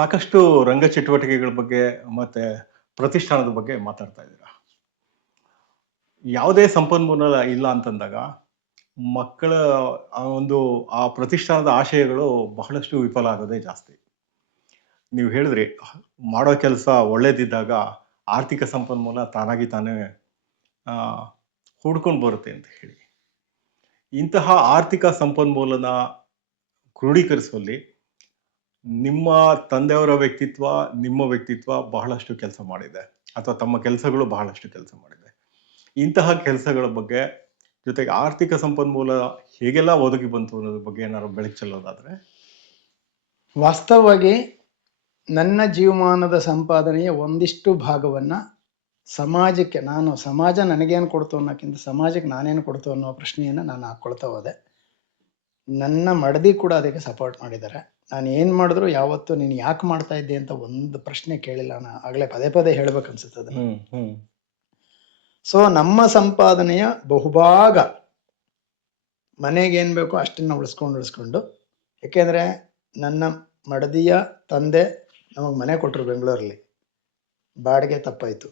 ಸಾಕಷ್ಟು ರಂಗ ಚಟುವಟಿಕೆಗಳ ಬಗ್ಗೆ ಮತ್ತೆ ಪ್ರತಿಷ್ಠಾನದ ಬಗ್ಗೆ ಮಾತಾಡ್ತಾ ಇದ್ದೀರಾ. ಯಾವುದೇ ಸಂಪನ್ಮೂಲ ಇಲ್ಲ ಅಂತಂದಾಗ ಮಕ್ಕಳ ಆ ಪ್ರತಿಷ್ಠಾನದ ಆಶಯಗಳು ಬಹಳಷ್ಟು ವಿಫಲ ಆಗೋದೇ ಜಾಸ್ತಿ. ನೀವು ಹೇಳಿದ್ರಿ, ಮಾಡೋ ಕೆಲಸ ಒಳ್ಳೇದಿದ್ದಾಗ ಆರ್ಥಿಕ ಸಂಪನ್ಮೂಲ ತಾನಾಗಿ ತಾನೇ ಆ, ಹುಡ್ಕೊಂಡು ಬರುತ್ತೆ ಅಂತ ಹೇಳಿ. ಇಂತಹ ಆರ್ಥಿಕ ಸಂಪನ್ಮೂಲನ ಕ್ರೋಢೀಕರಿಸುವಲ್ಲಿ ನಿಮ್ಮ ತಂದೆಯವರ ವ್ಯಕ್ತಿತ್ವ, ನಿಮ್ಮ ವ್ಯಕ್ತಿತ್ವ ಬಹಳಷ್ಟು ಕೆಲಸ ಮಾಡಿದೆ, ಅಥವಾ ತಮ್ಮ ಕೆಲಸಗಳು ಬಹಳಷ್ಟು ಕೆಲಸ ಮಾಡಿದೆ. ಇಂತಹ ಕೆಲಸಗಳ ಬಗ್ಗೆ, ಜೊತೆಗೆ ಆರ್ಥಿಕ ಸಂಪನ್ಮೂಲ ಹೇಗೆಲ್ಲ ಒದಗಿ ಬಂತು ಅನ್ನೋದ್ರ ಬಗ್ಗೆ ಏನಾದ್ರು ಬೆಳಕು ಚೆಲ್ಲೋದಾದ್ರೆ? ವಾಸ್ತವವಾಗಿ ನನ್ನ ಜೀವಮಾನದ ಸಂಪಾದನೆಯ ಒಂದಿಷ್ಟು ಭಾಗವನ್ನ ಸಮಾಜಕ್ಕೆ, ಸಮಾಜ ನನಗೇನು ಕೊಡ್ತು ಅನ್ನೋಕ್ಕಿಂತ ಸಮಾಜಕ್ಕೆ ನಾನೇನು ಕೊಡ್ತು ಅನ್ನೋ ಪ್ರಶ್ನೆಯನ್ನು ನಾನು ಹಾಕ್ಕೊಳ್ತಾ ಹೋದೆ. ನನ್ನ ಮಡದಿ ಕೂಡ ಅದಕ್ಕೆ ಸಪೋರ್ಟ್ ಮಾಡಿದ್ದಾರೆ. ನಾನು ಏನು ಮಾಡಿದ್ರು ಯಾವತ್ತೂ ನೀನು ಯಾಕೆ ಮಾಡ್ತಾ ಇದ್ದೆ ಅಂತ ಒಂದು ಪ್ರಶ್ನೆ ಕೇಳಿಲ್ಲ. ನಾನು ಆಗಲೇ ಪದೇ ಪದೇ ಹೇಳ್ಬೇಕನ್ಸುತ್ತದೆ. ಸೊ ನಮ್ಮ ಸಂಪಾದನೆಯ ಬಹುಭಾಗ ಮನೆಗೆ ಏನು ಬೇಕೋ ಅಷ್ಟನ್ನು ಉಳಿಸ್ಕೊಂಡು, ಯಾಕೆಂದರೆ ನನ್ನ ಮಡದಿಯ ತಂದೆ ನಮಗೆ ಮನೆ ಕೊಟ್ಟರು ಬೆಂಗಳೂರಲ್ಲಿ. ಬಾಡಿಗೆ ತಪ್ಪಾಯಿತು.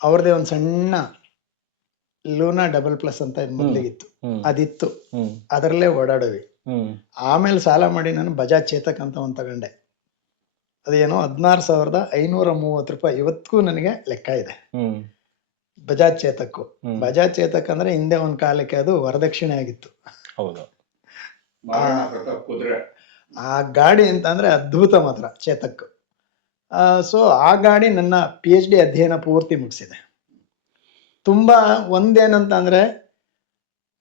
ಅವ್ರದ್ದೇ ಒಂದು ಸಣ್ಣ ಲೂನಾ $++ ಅಂತ ಮೊದಲಿಗಿತ್ತು, ಅದಿತ್ತು. ಅದರಲ್ಲೇ ಓಡಾಡವಿ. ಆಮೇಲೆ ಸಾಲ ಮಾಡಿ ನಾನು ಬಜಾಜ್ ಚೇತಕ್ ಅಂತ ಒಂದು ತಗೊಂಡೆ. ಅದೇನೋ $16,530 ಇವತ್ತಿಗೂ ನನಗೆ ಲೆಕ್ಕ ಇದೆ. ಬಜಾಜ್ ಚೇತಕ್. ಬಜಾಜ್ ಚೇತಕ್ ಅಂದ್ರೆ ಹಿಂದೆ ಒಂದ್ ಕಾಲಕ್ಕೆ ಅದು ವರದಕ್ಷಿಣೆ ಆಗಿತ್ತು. ಆ ಗಾಡಿ ಅಂತ ಅಂದ್ರೆ ಅದ್ಭುತ ಮಾತ್ರ ಚೇತಕ್. ಸೊ ಆ ಗಾಡಿ ನನ್ನ PhD ಅಧ್ಯಯನ ಪೂರ್ತಿ ಮುಗಿಸಿದೆ. ತುಂಬಾ ಒಂದೇನಂತ ಅಂದ್ರೆ,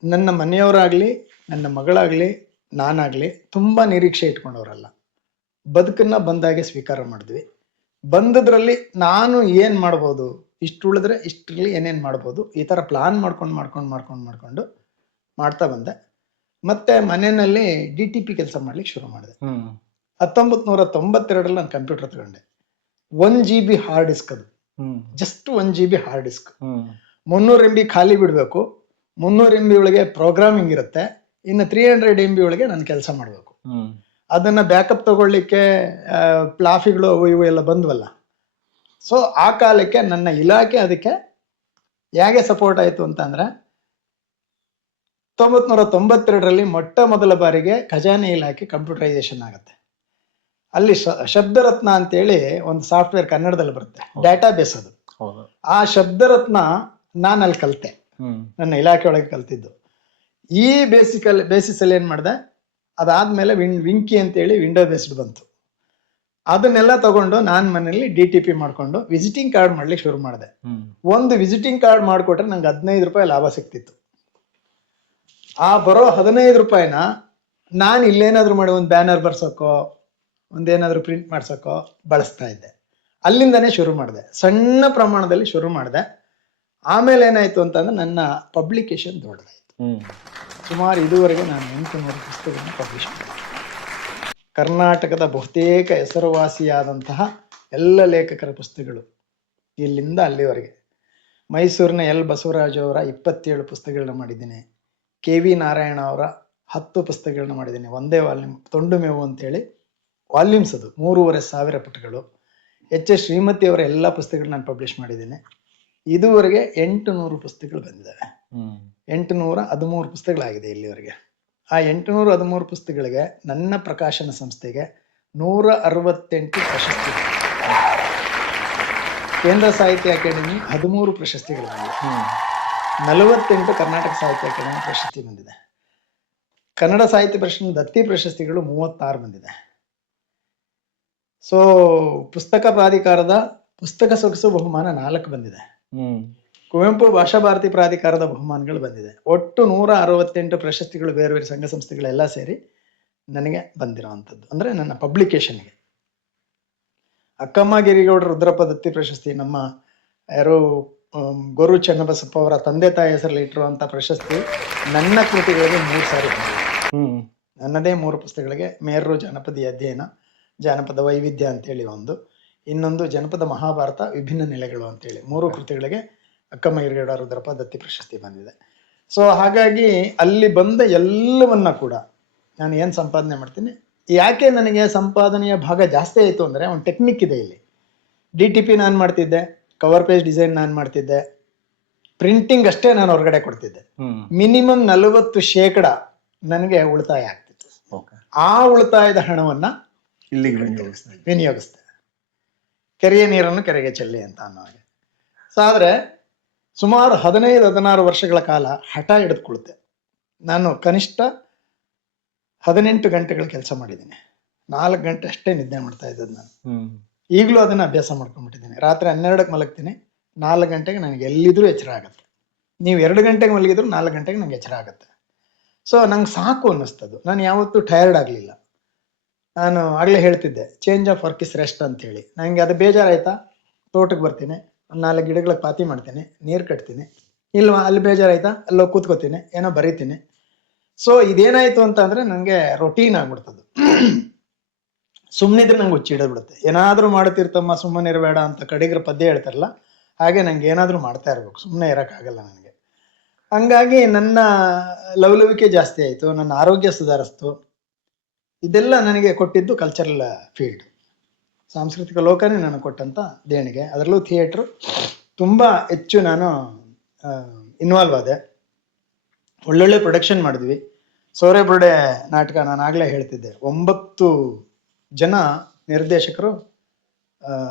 ನನ್ನ ಮನೆಯವರಾಗ್ಲಿ, ನನ್ನ ಮಗಳಾಗ್ಲಿ, ನಾನಾಗ್ಲಿ ತುಂಬಾ ನಿರೀಕ್ಷೆ ಇಟ್ಕೊಂಡವ್ರಲ್ಲ. ಬದುಕನ್ನ ಬಂದಾಗೆ ಸ್ವೀಕಾರ ಮಾಡಿದ್ವಿ. ಬಂದದ್ರಲ್ಲಿ ನಾನು ಏನ್ ಮಾಡ್ಬೋದು, ಇಷ್ಟು ಉಳಿದ್ರೆ ಇಷ್ಟರಲ್ಲಿ ಏನೇನ್ ಮಾಡ್ಬೋದು, ಈ ತರ ಪ್ಲಾನ್ ಮಾಡ್ಕೊಂಡು ಮಾಡ್ತಾ ಬಂದೆ. ಮತ್ತೆ ಮನೆಯಲ್ಲಿ DTP ಕೆಲಸ ಮಾಡ್ಲಿಕ್ಕೆ ಶುರು ಮಾಡಿದೆ. 1992 ನಾನು ಕಂಪ್ಯೂಟರ್ ತಗೊಂಡೆ. 1 GB ಹಾರ್ಡ್ ಡಿಸ್ಕ್. ಅದು just 1 GB hard disk. 300 MB ಖಾಲಿ ಬಿಡ್ಬೇಕು. 300 MB ಒಳಗೆ ಪ್ರೋಗ್ರಾಮಿಂಗ್ ಇರುತ್ತೆ. ಇನ್ನು 300 MB ಒಳಗೆ ನಾನು ಕೆಲಸ ಮಾಡ್ಬೇಕು. ಅದನ್ನ ಬ್ಯಾಕಪ್ ತಗೊಳ್ಳಿಕ್ಕೆ ಪ್ಲಾಫಿಗಳು ಇವು ಎಲ್ಲ ಬಂದ್ವಲ್ಲ. ಸೊ ಆ ಕಾಲಕ್ಕೆ ನನ್ನ ಇಲಾಖೆ ಅದಕ್ಕೆ ಹೇಗೆ ಸಪೋರ್ಟ್ ಆಯ್ತು ಅಂತಂದ್ರೆ, 1992 ಮೊಟ್ಟ ಮೊದಲ ಬಾರಿಗೆ ಖಜಾನೆ ಇಲಾಖೆ ಕಂಪ್ಯೂಟರೈಸೇಷನ್ ಆಗುತ್ತೆ. ಅಲ್ಲಿ ಶಬ್ದರತ್ನ ಅಂತೇಳಿ ಒಂದು ಸಾಫ್ಟ್ವೇರ್ ಕನ್ನಡದಲ್ಲಿ ಬರುತ್ತೆ, ಡಾಟಾ ಬೇಸ್. ಅದು ಆ ಶಬ್ದರತ್ನ ನಾನು ಅಲ್ಲಿ ಕಲಿತೆ, ನನ್ನ ಇಲಾಖೆ ಒಳಗೆ ಕಲ್ತಿದ್ದು. ಈ ಬೇಸಿಸ್ ಅಲ್ಲಿ ಏನ್ ಮಾಡಿದೆ, ಅದಾದ್ಮೇಲೆ ವಿಂಕಿ ಅಂತೇಳಿ ವಿಂಡೋ ಬೇಸ್ಡ್ ಬಂತು. ಅದನ್ನೆಲ್ಲ ತಗೊಂಡು ನಾನು ಮನೆಯಲ್ಲಿ DTP ಮಾಡ್ಕೊಂಡು ವಿಸಿಟಿಂಗ್ ಕಾರ್ಡ್ ಮಾಡ್ಲಿಕ್ಕೆ ಶುರು ಮಾಡಿದೆ. ಒಂದು ವಿಸಿಟಿಂಗ್ ಕಾರ್ಡ್ ಮಾಡಿಕೊಟ್ರೆ ನಂಗೆ $15 ಲಾಭ ಸಿಕ್ತಿತ್ತು. ಆ ಬರೋ $15 ನಾನು ಇಲ್ಲೇನಾದ್ರು ಮಾಡಿ ಒಂದು ಬ್ಯಾನರ್ ಬರ್ಸೋಕೋ, ಒಂದೇನಾದ್ರು ಪ್ರಿಂಟ್ ಮಾಡ್ಸೋಕೋ ಬಳಸ್ತಾ ಇದ್ದೆ. ಅಲ್ಲಿಂದನೇ ಶುರು ಮಾಡಿದೆ, ಸಣ್ಣ ಪ್ರಮಾಣದಲ್ಲಿ ಶುರು ಮಾಡಿದೆ. ಆಮೇಲೆ ಏನಾಯ್ತು ಅಂತಂದ್ರೆ, ನನ್ನ ಪಬ್ಲಿಕೇಶನ್ ದೊಡ್ಡದಾಯ್ತು. ಸುಮಾರು ಇದುವರೆಗೆ ನಾನು 800 ಪುಸ್ತಕಗಳನ್ನು ಪಬ್ಲಿಷ್ ಮಾಡಿದೆ. ಕರ್ನಾಟಕದ ಬಹುತೇಕ ಹೆಸರುವಾಸಿಯಾದಂತಹ ಎಲ್ಲ ಲೇಖಕರ ಪುಸ್ತಕಗಳು ಇಲ್ಲಿಂದ ಅಲ್ಲಿವರೆಗೆ. ಮೈಸೂರಿನ ಬಸವರಾಜ್ ಅವರ 27 ಪುಸ್ತಕಗಳನ್ನ ಮಾಡಿದ್ದೀನಿ. KV ನಾರಾಯಣ ಅವರ 10 ಪುಸ್ತಕಗಳನ್ನ ಮಾಡಿದ್ದೀನಿ. ಒಂದೇ ವಾಲ್ಯೂಮ್, ತೊಂಡು ಮೇವು ಅಂತೇಳಿ ವಾಲ್ಯೂಮ್ಸ್, ಅದು 3,500 ಪುಟಗಳು. HS ಶ್ರೀಮತಿ ಅವರ ಎಲ್ಲ ಪುಸ್ತಕಗಳನ್ನ ನಾನು ಪಬ್ಲಿಷ್ ಮಾಡಿದ್ದೀನಿ. ಇದುವರೆಗೆ 800 ಪುಸ್ತಕಗಳು ಬಂದಿದ್ದಾವೆ. 813 ಪುಸ್ತಕಗಳಾಗಿದೆ ಇಲ್ಲಿವರೆಗೆ. ಆ 813 ಪುಸ್ತಕಗಳಿಗೆ ನನ್ನ ಪ್ರಕಾಶನ ಸಂಸ್ಥೆಗೆ 168 ಪ್ರಶಸ್ತಿ. ಕೇಂದ್ರ ಸಾಹಿತ್ಯ ಅಕಾಡೆಮಿ 13 ಪ್ರಶಸ್ತಿಗಳು ಬಂದಿದೆ. 48 ಕರ್ನಾಟಕ ಸಾಹಿತ್ಯ ಅಕಾಡೆಮಿ ಪ್ರಶಸ್ತಿ ಬಂದಿದೆ. ಕನ್ನಡ ಸಾಹಿತ್ಯ ಪರಿಷತ್ ದತ್ತಿ ಪ್ರಶಸ್ತಿಗಳು 36 ಬಂದಿದೆ. ಸೊ ಪುಸ್ತಕ ಪ್ರಾಧಿಕಾರದ ಪುಸ್ತಕ ಸೊಗಸು ಬಹುಮಾನ 4 ಬಂದಿದೆ. ಕುವೆಂಪು ಭಾಷಾ ಭಾರತಿ ಪ್ರಾಧಿಕಾರದ ಬಹುಮಾನಗಳು ಬಂದಿದೆ. ಒಟ್ಟು 168 ಪ್ರಶಸ್ತಿಗಳು ಬೇರೆ ಬೇರೆ ಸಂಘ ಸಂಸ್ಥೆಗಳೆಲ್ಲ ಸೇರಿ ನನಗೆ ಬಂದಿರೋವಂಥದ್ದು, ಅಂದ್ರೆ ನನ್ನ ಪಬ್ಲಿಕೇಶನ್ಗೆ. ಅಕ್ಕಮ್ಮ ಗಿರಿಗೌಡರ ರುದ್ರಪ್ಪ ದತ್ತಿ ಪ್ರಶಸ್ತಿ, ನಮ್ಮ ಯಾರು ಗೊರು ಚನ್ನಬಸಪ್ಪ ಅವರ ತಂದೆ ತಾಯಿ ಹೆಸರಲ್ಲಿ ಇಟ್ಟಿರುವಂತ ಪ್ರಶಸ್ತಿ ನನ್ನ ಕೃತಿಗಳಿಗೆ 3 ಸಾರಿ ಬಂದಿದೆ. ನನ್ನದೇ 3 ಪುಸ್ತಕಗಳಿಗೆ. ಮೇರು ಜನಪದಿ ಅಧ್ಯಯನ, ಜಾನಪದ ವೈವಿಧ್ಯ ಅಂತೇಳಿ ಒಂದು, ಇನ್ನೊಂದು ಜನಪದ ಮಹಾಭಾರತ ವಿಭಿನ್ನ ನೆಲೆಗಳು ಅಂತೇಳಿ 3 ಕೃತಿಗಳಿಗೆ ಅಕ್ಕಮ್ಮ ಗಿರಿಗೌಡ ರುದ್ರಪ್ಪ ದತ್ತಿ ಪ್ರಶಸ್ತಿ ಬಂದಿದೆ. ಸೊ ಹಾಗಾಗಿ ಅಲ್ಲಿ ಬಂದ ಎಲ್ಲವನ್ನ ಕೂಡ ನಾನು ಏನು ಸಂಪಾದನೆ ಮಾಡ್ತೀನಿ ಯಾಕೆ ನನಗೆ ಸಂಪಾದನೆಯ ಭಾಗ ಜಾಸ್ತಿ ಆಯಿತು ಅಂದರೆ ಒಂದು ಟೆಕ್ನಿಕ್ ಇದೆ ಇಲ್ಲಿ. DTP ನಾನು ಮಾಡ್ತಿದ್ದೆ, ಕವರ್ ಪೇಜ್ ಡಿಸೈನ್ ನಾನು ಮಾಡ್ತಿದ್ದೆ, ಪ್ರಿಂಟಿಂಗ್ ಅಷ್ಟೇ ನಾನು ಹೊರಗಡೆ ಕೊಡ್ತಿದ್ದೆ. ಮಿನಿಮಮ್ 40% ನನಗೆ ಉಳಿತಾಯ ಆಗ್ತಿತ್ತು. ಆ ಉಳಿತಾಯದ ಹಣವನ್ನ ಇಲ್ಲಿಗೆ ವಿನಿಯೋಗಿಸ್ತೆ. ಕೆರೆಯ ನೀರನ್ನು ಕೆರೆಗೆ ಚೆಲ್ಲಿ ಅಂತ ಅನ್ನೋ ಹಾಗೆ. ಸೊ ಆದರೆ ಸುಮಾರು 15-16 ವರ್ಷಗಳ ಕಾಲ ಹಠ ಹಿಡಿದುಕೊಳುತ್ತೆ. ನಾನು ಕನಿಷ್ಠ 18 ಗಂಟೆಗಳ ಕೆಲಸ ಮಾಡಿದ್ದೀನಿ, 4 ಗಂಟೆ ಅಷ್ಟೇ ನಿದ್ದೆ ಮಾಡ್ತಾ ಇದ್ದದ್ದು ನಾನು. ಈಗಲೂ ಅದನ್ನ ಅಭ್ಯಾಸ ಮಾಡ್ಕೊಂಡ್ಬಿಟ್ಟಿದ್ದೀನಿ. ರಾತ್ರಿ 12ಕ್ಕೆ ಮಲಗ್ತೀನಿ, 4 ಗಂಟೆಗೆ ನನಗೆ ಎಲ್ಲಿದ್ರೂ ಎಚ್ಚರ ಆಗುತ್ತೆ. ನೀವು 2 ಗಂಟೆಗೆ ಮಲಗಿದ್ರು 4 ಗಂಟೆಗೆ ನಂಗೆ ಎಚ್ಚರ ಆಗುತ್ತೆ. ಸೊ ನಂಗೆ ಸಾಕು ಅನ್ನಿಸ್ತದು. ನಾನು ಯಾವತ್ತೂ ಟಯರ್ಡ್ ಆಗಲಿಲ್ಲ. ನಾನು ಆಗಲೇ ಹೇಳ್ತಿದ್ದೆ, change of work is rest ಅಂತ ಹೇಳಿ. ನನಗೆ ಅದು ಬೇಜಾರಾಯ್ತಾ, ತೋಟಕ್ಕೆ ಬರ್ತೀನಿ, ಒಂದು 4 ಗಿಡಗಳಿಗೆ ಪಾತಿ ಮಾಡ್ತೀನಿ, ನೀರು ಕಟ್ತೀನಿ. ಇಲ್ವಾ ಅಲ್ಲಿ ಬೇಜಾರಾಯ್ತಾ, ಅಲ್ಲೋ ಕೂತ್ಕೋತೀನಿ, ಏನೋ ಬರೀತೀನಿ. ಸೊ ಇದೇನಾಯ್ತು ಅಂತ ಅಂದ್ರೆ ನನಗೆ ರೊಟೀನ್ ಆಗ್ಬಿಡ್ತದ್ದು. ಸುಮ್ಮನಿದ್ರೆ ನಂಗೆ ಹುಚ್ಚಿಡಬಿಡುತ್ತೆ. ಏನಾದರೂ ಮಾಡುತ್ತಿರ್ತಮ್ಮ, ಸುಮ್ಮನೆ ಇರಬೇಡ ಅಂತ ಕಡಿಗರ ಪದ್ಯ ಹೇಳ್ತಾರಲ್ಲ, ಹಾಗೆ ನಂಗೆ ಏನಾದರೂ ಮಾಡ್ತಾ ಇರ್ಬೇಕು, ಸುಮ್ಮನೆ ಇರೋಕ್ಕಾಗಲ್ಲ ನನಗೆ. ಹಂಗಾಗಿ ನನ್ನ ಲವಲವಿಕೆ ಜಾಸ್ತಿ ಆಯಿತು, ನನ್ನ ಆರೋಗ್ಯ ಸುಧಾರಿಸ್ತು. ಇದೆಲ್ಲ ನನಗೆ ಕೊಟ್ಟಿದ್ದು ಕಲ್ಚರಲ್ ಫೀಲ್ಡ್, ಸಾಂಸ್ಕೃತಿಕ ಲೋಕನೇ ನನಗೆ ಕೊಟ್ಟಂತ ದೇಣಿಗೆ. ಅದರಲ್ಲೂ ಥಿಯೇಟ್ರು ತುಂಬ ಹೆಚ್ಚು ನಾನು ಇನ್ವಾಲ್ವ್ ಆದೆ. ಒಳ್ಳೊಳ್ಳೆ ಪ್ರೊಡಕ್ಷನ್ ಮಾಡಿದ್ವಿ. ಸೋರೆಬುರುಡೆ ನಾಟಕ ನಾನು ಆಗಲೇ ಹೇಳ್ತಿದ್ದೆ, 9 ಜನ ನಿರ್ದೇಶಕರು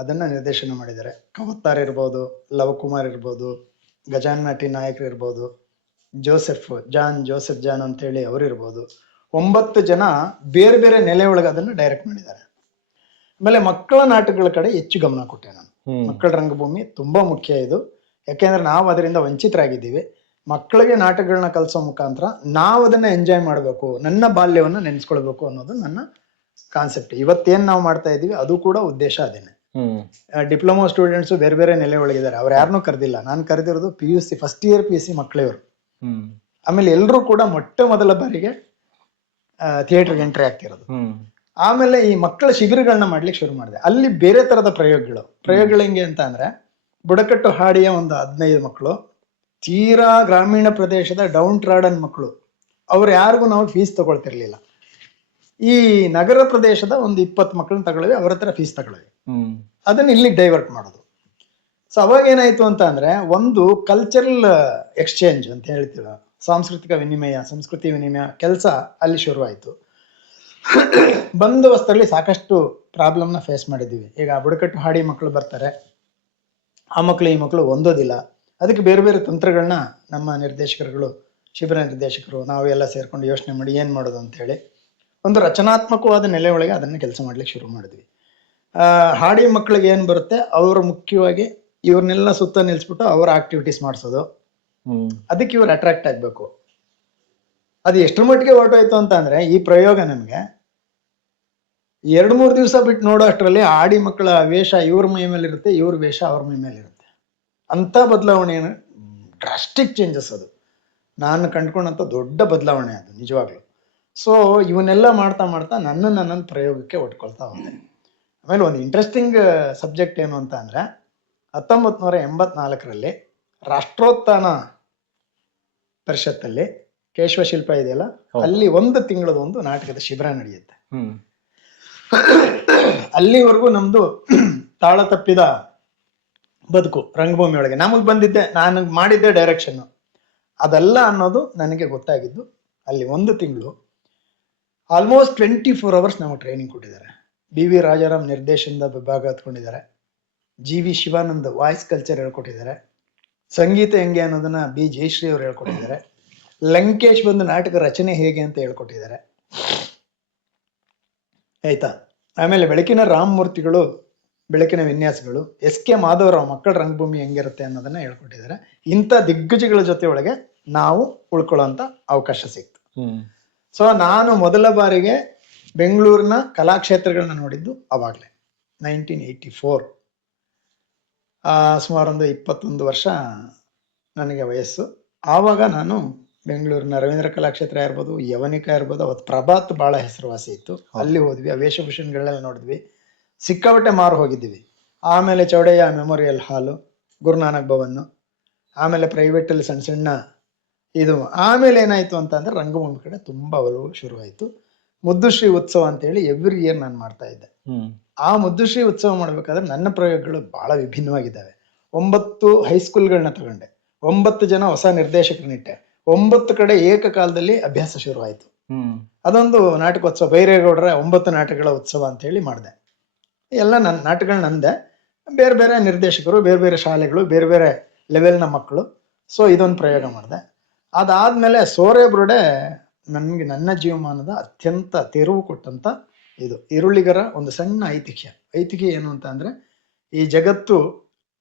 ಅದನ್ನು ನಿರ್ದೇಶನ ಮಾಡಿದ್ದಾರೆ. ಕವತ್ತಾರ್ ಇರ್ಬೋದು, ಲವಕುಮಾರ್ ಇರ್ಬೋದು, ಗಜಾನನ ಟಿ ನಾಯಕರು ಇರ್ಬೋದು, ಜೋಸೆಫ್ ಜಾನ್ ಅಂತೇಳಿ ಅವರಿರ್ಬೋದು. 9 ಜನ ಬೇರೆ ಬೇರೆ ನೆಲೆ ಒಳಗೆ ಅದನ್ನು ಡೈರೆಕ್ಟ್ ಮಾಡಿದ್ದಾರೆ. ಆಮೇಲೆ ಮಕ್ಕಳ ನಾಟಕಗಳ ಕಡೆ ಹೆಚ್ಚು ಗಮನ ಕೊಟ್ಟೆ ನಾನು. ಮಕ್ಕಳ ರಂಗಭೂಮಿ ತುಂಬಾ ಮುಖ್ಯ ಇದು. ಯಾಕೆಂದ್ರೆ ನಾವು ಅದರಿಂದ ವಂಚಿತರಾಗಿದ್ದೀವಿ. ಮಕ್ಕಳಿಗೆ ನಾಟಕಗಳನ್ನ ಕಲಿಸೋ ಮುಖಾಂತರ ನಾವು ಅದನ್ನ ಎಂಜಾಯ್ ಮಾಡಬೇಕು, ನನ್ನ ಬಾಲ್ಯವನ್ನ ನೆನೆಸ್ಕೊಳ್ಬೇಕು ಅನ್ನೋದು ನನ್ನ ಕಾನ್ಸೆಪ್ಟ್. ಇವತ್ತೇನ್ ನಾವು ಮಾಡ್ತಾ ಇದೀವಿ ಅದು ಕೂಡ ಉದ್ದೇಶ ಅದೇನೆ. ಡಿಪ್ಲೊಮಾ ಸ್ಟೂಡೆಂಟ್ಸ್ ಬೇರೆ ಬೇರೆ ನೆಲೆ ಒಳಗಿದ್ದಾರೆ, ಅವ್ರು ಯಾರನ್ನೂ ಕರೆದಿಲ್ಲ. ನಾನು ಕರೆದಿರೋದು PUC ಫಸ್ಟ್ ಇಯರ್ PUC ಮಕ್ಕಳಿವರು. ಆಮೇಲೆ ಎಲ್ಲರೂ ಕೂಡ ಮೊಟ್ಟ ಮೊದಲ ಬಾರಿಗೆ ಥಿಯೇಟರ್ಗೆ ಎಂಟ್ರಿ ಆಗ್ತಿರೋದು. ಆಮೇಲೆ ಈ ಮಕ್ಕಳ ಶಿಬಿರಗಳನ್ನ ಮಾಡ್ಲಿಕ್ಕೆ ಶುರು ಮಾಡಿದೆ. ಅಲ್ಲಿ ಬೇರೆ ತರದ ಪ್ರಯೋಗಗಳು ಹೆಂಗೆ ಅಂತ ಅಂದ್ರೆ, ಬುಡಕಟ್ಟು ಹಾಡಿಯ ಒಂದು 15 ಮಕ್ಕಳು, ತೀರಾ ಗ್ರಾಮೀಣ ಪ್ರದೇಶದ ಡೌನ್ ಟ್ರಾಡನ್ ಮಕ್ಕಳು, ಅವ್ರು ಯಾರಿಗೂ ನಾವು ಫೀಸ್ ತಗೊಳ್ತಿರ್ಲಿಲ್ಲ. ಈ ನಗರ ಪ್ರದೇಶದ ಒಂದು 20 ಮಕ್ಕಳನ್ನ ತಗೊಳ್ವಿ, ಅವ್ರ ಹತ್ರ ಫೀಸ್ ತಗೊಳ್ವಿ, ಅದನ್ನ ಇಲ್ಲಿಗೆ ಡೈವರ್ಟ್ ಮಾಡೋದು. ಸೊ ಅವಾಗ ಏನಾಯ್ತು ಅಂತ ಅಂದ್ರೆ, ಒಂದು ಕಲ್ಚರಲ್ ಎಕ್ಸ್ಚೇಂಜ್ ಅಂತ ಹೇಳ್ತೀವಿ, ಸಾಂಸ್ಕೃತಿಕ ವಿನಿಮಯ, ಸಂಸ್ಕೃತಿ ವಿನಿಮಯ ಕೆಲಸ ಅಲ್ಲಿ ಶುರುವಾಯಿತು. ಬಂದೋಬಸ್ತಲ್ಲಿ ಸಾಕಷ್ಟು ಪ್ರಾಬ್ಲಮ್ನ ಫೇಸ್ ಮಾಡಿದ್ದೀವಿ. ಈಗ ಬುಡಕಟ್ಟು ಹಾಡಿ ಮಕ್ಕಳು ಬರ್ತಾರೆ, ಆ ಮಕ್ಕಳು ಈ ಮಕ್ಕಳು ಹೊಂದೋದಿಲ್ಲ. ಅದಕ್ಕೆ ಬೇರೆ ಬೇರೆ ತಂತ್ರಗಳನ್ನ ನಮ್ಮ ನಿರ್ದೇಶಕರುಗಳು, ಶಿಬಿರ ನಿರ್ದೇಶಕರು, ನಾವೆಲ್ಲ ಸೇರ್ಕೊಂಡು ಯೋಚನೆ ಮಾಡಿ ಏನು ಮಾಡೋದು ಅಂತ ಹೇಳಿ ಒಂದು ರಚನಾತ್ಮಕವಾದ ನೆಲೆ ಒಳಗೆ ಅದನ್ನು ಕೆಲಸ ಮಾಡ್ಲಿಕ್ಕೆ ಶುರು ಮಾಡಿದ್ವಿ. ಹಾಡಿ ಮಕ್ಕಳಿಗೆ ಏನು ಬರುತ್ತೆ, ಅವರು ಮುಖ್ಯವಾಗಿ ಇವ್ರನ್ನೆಲ್ಲ ಸುತ್ತ ನಿಲ್ಸ್ಬಿಟ್ಟು ಅವರ ಆಕ್ಟಿವಿಟೀಸ್ ಮಾಡಿಸೋದು, ಅದಕ್ಕೆ ಇವ್ರು ಅಟ್ರಾಕ್ಟ್ ಆಗಬೇಕು. ಅದು ಎಷ್ಟರ ಮಟ್ಟಿಗೆ ಹೊರಟೋಯ್ತು ಅಂತ ಅಂದ್ರೆ, ಈ ಪ್ರಯೋಗ ನಮಗೆ 2-3 ದಿವಸ ಬಿಟ್ಟು ನೋಡೋ ಅಷ್ಟರಲ್ಲಿ ಆಡಿ ಮಕ್ಕಳ ವೇಷ ಇವ್ರ ಮೈ ಮೇಲೆ ಇರುತ್ತೆ, ಇವ್ರ ವೇಷ ಅವ್ರ ಮೈ ಮೇಲೆ ಇರುತ್ತೆ. ಅಂತ ಬದಲಾವಣೆ, ಡ್ರಾಸ್ಟಿಕ್ ಚೇಂಜಸ್. ಅದು ನಾನು ಕಂಡ್ಕೊಂಡಂತ ದೊಡ್ಡ ಬದಲಾವಣೆ ಅದು ನಿಜವಾಗ್ಲು. ಸೊ ಇವನ್ನೆಲ್ಲ ಮಾಡ್ತಾ ಮಾಡ್ತಾ ನನ್ನ ಪ್ರಯೋಗಕ್ಕೆ ಒಟ್ಕೊಳ್ತಾ ಹೋದೆ. ಆಮೇಲೆ ಒಂದು ಇಂಟ್ರೆಸ್ಟಿಂಗ್ ಸಬ್ಜೆಕ್ಟ್ ಏನು ಅಂತ ಅಂದ್ರೆ, 1984ರಲ್ಲಿ ರಾಷ್ಟ್ರೋತ್ಥಾನ ಪರಿಷತ್ತಲ್ಲಿ ಕೇಶವ ಶಿಲ್ಪ ಇದೆಯಲ್ಲ, ಅಲ್ಲಿ 1 ತಿಂಗಳದ ಒಂದು ನಾಟಕದ ಶಿಬಿರ ನಡೆಯುತ್ತೆ. ಅಲ್ಲಿವರೆಗೂ ನಮ್ದು ತಾಳ ತಪ್ಪಿದ ಬದುಕು ರಂಗಭೂಮಿ ಒಳಗೆ. ನಮಗ್ ಬಂದಿದ್ದೆ, ನಾನು ಮಾಡಿದ್ದೆ ಡೈರೆಕ್ಷನ್, ಅದಲ್ಲ ಅನ್ನೋದು ನನಗೆ ಗೊತ್ತಾಗಿದ್ದು ಅಲ್ಲಿ 1 ತಿಂಗಳು. ಆಲ್ಮೋಸ್ಟ್ 24 ಅವರ್ಸ್ ನಮಗೆ ಟ್ರೈನಿಂಗ್ ಕೊಟ್ಟಿದ್ದಾರೆ. BV ರಾಜಾರಾಮ್ ನಿರ್ದೇಶನದ ವಿಭಾಗ ಹತ್ಕೊಂಡಿದ್ದಾರೆ, GV ಶಿವಾನಂದ್ ವಾಯ್ಸ್ ಕಲ್ಚರ್ ಹೇಳ್ಕೊಟ್ಟಿದ್ದಾರೆ, ಸಂಗೀತ ಹೆಂಗೆ ಅನ್ನೋದನ್ನ B ಜಯಶ್ರೀ ಅವರು ಹೇಳ್ಕೊಟ್ಟಿದ್ದಾರೆ, ಲಂಕೇಶ್ ಬಂದು ನಾಟಕ ರಚನೆ ಹೇಗೆ ಅಂತ ಹೇಳ್ಕೊಟ್ಟಿದ್ದಾರೆ, ಆಯ್ತಾ. ಆಮೇಲೆ ಬೆಳಕಿನ ರಾಮಮೂರ್ತಿಗಳು ಬೆಳಕಿನ ವಿನ್ಯಾಸಗಳು, SK ಮಾಧವರಾವ್ ಮಕ್ಕಳ ರಂಗಭೂಮಿ ಹೆಂಗಿರುತ್ತೆ ಅನ್ನೋದನ್ನ ಹೇಳ್ಕೊಟ್ಟಿದ್ದಾರೆ. ಇಂಥ ದಿಗ್ಗಜಗಳ ಜೊತೆ ಒಳಗೆ ನಾವು ಉಳ್ಕೊಳ್ಳೋಂಥ ಅವಕಾಶ ಸಿಕ್ತು. ಸೊ ನಾನು ಮೊದಲ ಬಾರಿಗೆ ಬೆಂಗಳೂರಿನ ಕಲಾಕ್ಷೇತ್ರಗಳನ್ನ ನೋಡಿದ್ದು ಅವಾಗಲೇ 1984. ಸುಮಾರೊಂದು 21 ವರ್ಷ ನನಗೆ ವಯಸ್ಸು. ಆವಾಗ ನಾನು ಬೆಂಗಳೂರಿನ ರವೀಂದ್ರ ಕಲಾಕ್ಷೇತ್ರ ಇರ್ಬೋದು, ಯವನಿಕ ಇರ್ಬೋದು, ಅವತ್ತು ಪ್ರಭಾತ್ ಬಹಳ ಹೆಸರುವಾಸಿ ಇತ್ತು, ಅಲ್ಲಿ ಹೋದ್ವಿ. ಆ ವೇಷಭೂಷಣಗಳೆಲ್ಲ ನೋಡಿದ್ವಿ, ಸಿಕ್ಕಾಬಟ್ಟೆ ಮಾರು ಹೋಗಿದ್ದೀವಿ. ಆಮೇಲೆ ಚೌಡಯ್ಯ ಮೆಮೋರಿಯಲ್ ಹಾಲು, ಗುರುನಾನಕ್ ಭವನ್, ಆಮೇಲೆ ಪ್ರೈವೇಟಲ್ಲಿ ಸಣ್ಣ ಸಣ್ಣ ಇದು. ಆಮೇಲೆ ಏನಾಯ್ತು ಅಂತ ಅಂದ್ರೆ ರಂಗಭೂಮಿ ಕಡೆ ತುಂಬಾ ಒಲವು ಶುರುವಾಯಿತು. ಮುದ್ದುಶ್ರೀ ಉತ್ಸವ ಅಂತೇಳಿ ಎವ್ರಿ ಇಯರ್ ನಾನು ಮಾಡ್ತಾ ಇದ್ದೆ. ಆ ಮುದ್ದುಶ್ರೀ ಉತ್ಸವ ಮಾಡ್ಬೇಕಾದ್ರೆ ನನ್ನ ಪ್ರಯೋಗಗಳು ಬಹಳ ವಿಭಿನ್ನವಾಗಿದ್ದಾವೆ. 9 ಹೈಸ್ಕೂಲ್ಗಳನ್ನ ತಗೊಂಡೆ, 9 ಜನ ಹೊಸ ನಿರ್ದೇಶಕರನ್ನಿಟ್ಟೆ, 9 ಕಡೆ ಏಕಕಾಲದಲ್ಲಿ ಅಭ್ಯಾಸ ಶುರುವಾಯಿತು. ಅದೊಂದು ನಾಟಕೋತ್ಸವ, ಬೈರೇಗೌಡರ 9 ನಾಟಕಗಳ ಉತ್ಸವ ಅಂತ ಹೇಳಿ ಮಾಡಿದೆ. ಎಲ್ಲ ನನ್ನ ನಾಟಕಗಳು ನಂದೆ, ಬೇರೆ ಬೇರೆ ನಿರ್ದೇಶಕರು, ಬೇರೆ ಬೇರೆ ಶಾಲೆಗಳು, ಬೇರೆ ಬೇರೆ ಲೆವೆಲ್ನ ಮಕ್ಕಳು. ಸೊ ಇದೊಂದು ಪ್ರಯೋಗ ಮಾಡಿದೆ. ಅದಾದ್ಮೇಲೆ ಸೋರೆ ಬುರುಡೆ ನನಗೆ ನನ್ನ ಜೀವಮಾನದ ಅತ್ಯಂತ ತೆರವು ಕೊಟ್ಟಂತ ಇದು ಈರುಳ್ಳಿಗರ ಒಂದು ಸಣ್ಣ ಐತಿಹ್ಯ ಏನು ಅಂತ ಅಂದ್ರೆ, ಈ ಜಗತ್ತು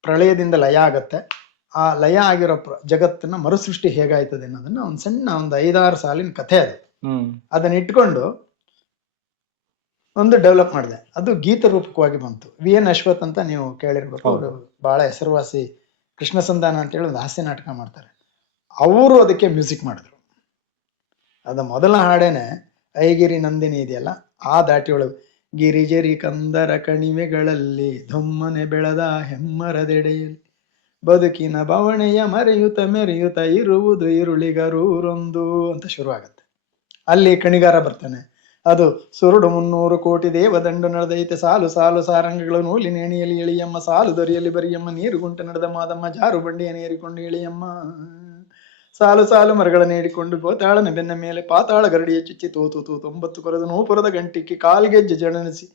ಪ್ರಳಯದಿಂದ ಲಯ ಆಗತ್ತೆ, ಆ ಲಯ ಆಗಿರೋ ಜಗತ್ತನ್ನ ಮರುಸೃಷ್ಟಿ ಹೇಗಾಯ್ತದೆ ಅನ್ನೋದನ್ನ ಒಂದು ಸಣ್ಣ ಒಂದು 5-6 ಸಾಲಿನ ಕಥೆ ಅದು. ಅದನ್ನ ಇಟ್ಕೊಂಡು ಒಂದು ಡೆವಲಪ್ ಮಾಡಿದೆ. ಅದು ಗೀತ ರೂಪಕವಾಗಿ ಬಂತು. VN ಅಶ್ವಥ್ ಅಂತ ನೀವು ಕೇಳಿರ್ಬೇಕು, ಅವರು ಬಹಳ ಹೆಸರುವಾಸಿ ಕೃಷ್ಣ ಸಂಧಾನ ಅಂತೇಳಿ ಒಂದು ಹಾಸ್ಯ ನಾಟಕ ಮಾಡ್ತಾರೆ. ಅವರು ಅದಕ್ಕೆ ಮ್ಯೂಸಿಕ್ ಮಾಡಿದ್ರು. ಅದ ಮೊದಲ ಹಾಡೇನೆ ಐಗಿರಿ ನಂದಿನಿ ಇದೆಯಲ್ಲ, ಆ ದಾಟಿ ಒಳಗೆ ಗಿರಿಜರಿ ಕಂದರ ಕಣಿವೆಗಳಲ್ಲಿ ಧೊಮ್ಮನೆ ಬೆಳೆದ ಹೆಮ್ಮರದೆಡೆಯಲ್ಲಿ ಬದುಕಿನ ಬವಣೆಯ ಮೆರೆಯುತ್ತ ಇರುವುದು ಈರುಳಿಗರೂರೊಂದು ಅಂತ ಶುರು ಆಗತ್ತೆ. ಅಲ್ಲಿ ಕಣಿಗಾರ ಬರ್ತಾನೆ. ಅದು ಸುರುಡು 300 ಕೋಟಿ ದೇವದಂಡು ನಡೆದೈತೆ, ಸಾಲು ಸಾಲು ಸಾರಂಗಗಳು ನೂಲಿನೇಣಿಯಲ್ಲಿ ಎಳಿಯಮ್ಮ, ಸಾಲು ದೊರೆಯಲ್ಲಿ ಬರಿಯಮ್ಮ, ನೀರು ಗುಂಟೆ ನಡೆದ ಮಾದಮ್ಮ, ಜಾರು ಬಂಡಿಯ ನೇರಿಕೊಂಡು ಎಳಿಯಮ್ಮ, ಸಾಲು ಸಾಲು ಮರಗಳ ನೇಡಿಕೊಂಡು ಗೋತಾಳನ ಬೆನ್ನ ಮೇಲೆ ಪಾತಾಳ ಗರಡಿಯ ಚುಚ್ಚಿ ತೂತು 9 ಕೊರೆದು ನೂಪುರದ ಗಂಟಿಕ್ಕಿ ಕಾಲ್ಗೆಜ್ಜೆ ಜಡನಿಸಿ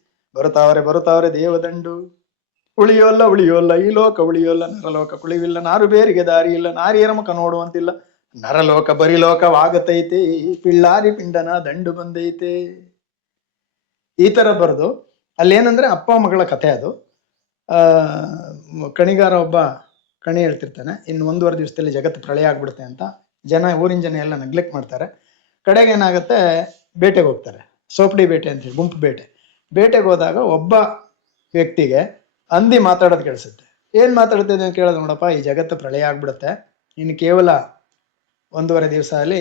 ಬರುತ್ತಾವರೆ ದೇವದಂಡು. ಉಳಿಯೋಲ್ಲ ಈ ಲೋಕ ಉಳಿಯೋಲ್ಲ, ನರಲೋಕ ಕುಳಿವಿಲ್ಲ, ನಾರು ಬೇರಿಗೆ ದಾರಿ ಇಲ್ಲ, ನಾರಿಯರ ಮುಖ ನೋಡುವಂತಿಲ್ಲ, ನರಲೋಕ ಬರಿಲೋಕವಾಗತೈತೆ, ಪಿಳ್ಳಾರಿ ಪಿಂಡನ ದಂಡು ಬಂದೈತೆ. ಈ ತರ ಬರೆದು ಅಲ್ಲೇನಂದ್ರೆ ಅಪ್ಪ ಮಗಳ ಕಥೆ ಅದು. ಕಣಿಗಾರ ಒಬ್ಬ ಕಣಿ ಹೇಳ್ತಿರ್ತಾನೆ, ಇನ್ನು 1.5 ದಿವಸದಲ್ಲಿ ಜಗತ್ತು ಪ್ರಳಯ ಆಗ್ಬಿಡುತ್ತೆ ಅಂತ. ಊರಿನ ಜನ ಎಲ್ಲ ನೆಗ್ಲೆಕ್ಟ್ ಮಾಡ್ತಾರೆ. ಕಡೆಗೆ ಏನಾಗುತ್ತೆ, ಬೇಟೆಗೆ ಹೋಗ್ತಾರೆ, ಸೋಪಡಿ ಬೇಟೆ ಅಂತ ಹೇಳಿ, ಗುಂಪು ಬೇಟೆಗೆ ಹೋದಾಗ ಒಬ್ಬ ವ್ಯಕ್ತಿಗೆ ಹಂದಿ ಮಾತಾಡೋದು ಕೇಳಿಸುತ್ತೆ. ಏನ್ ಮಾತಾಡ್ತಿದೆ ಅಂತ ಕೇಳೋದು, ನೋಡಪ್ಪ ಈ ಜಗತ್ತು ಪ್ರಳಯ ಆಗ್ಬಿಡುತ್ತೆ, ಇನ್ನು ಕೇವಲ 1.5 ದಿವಸ ಅಲ್ಲಿ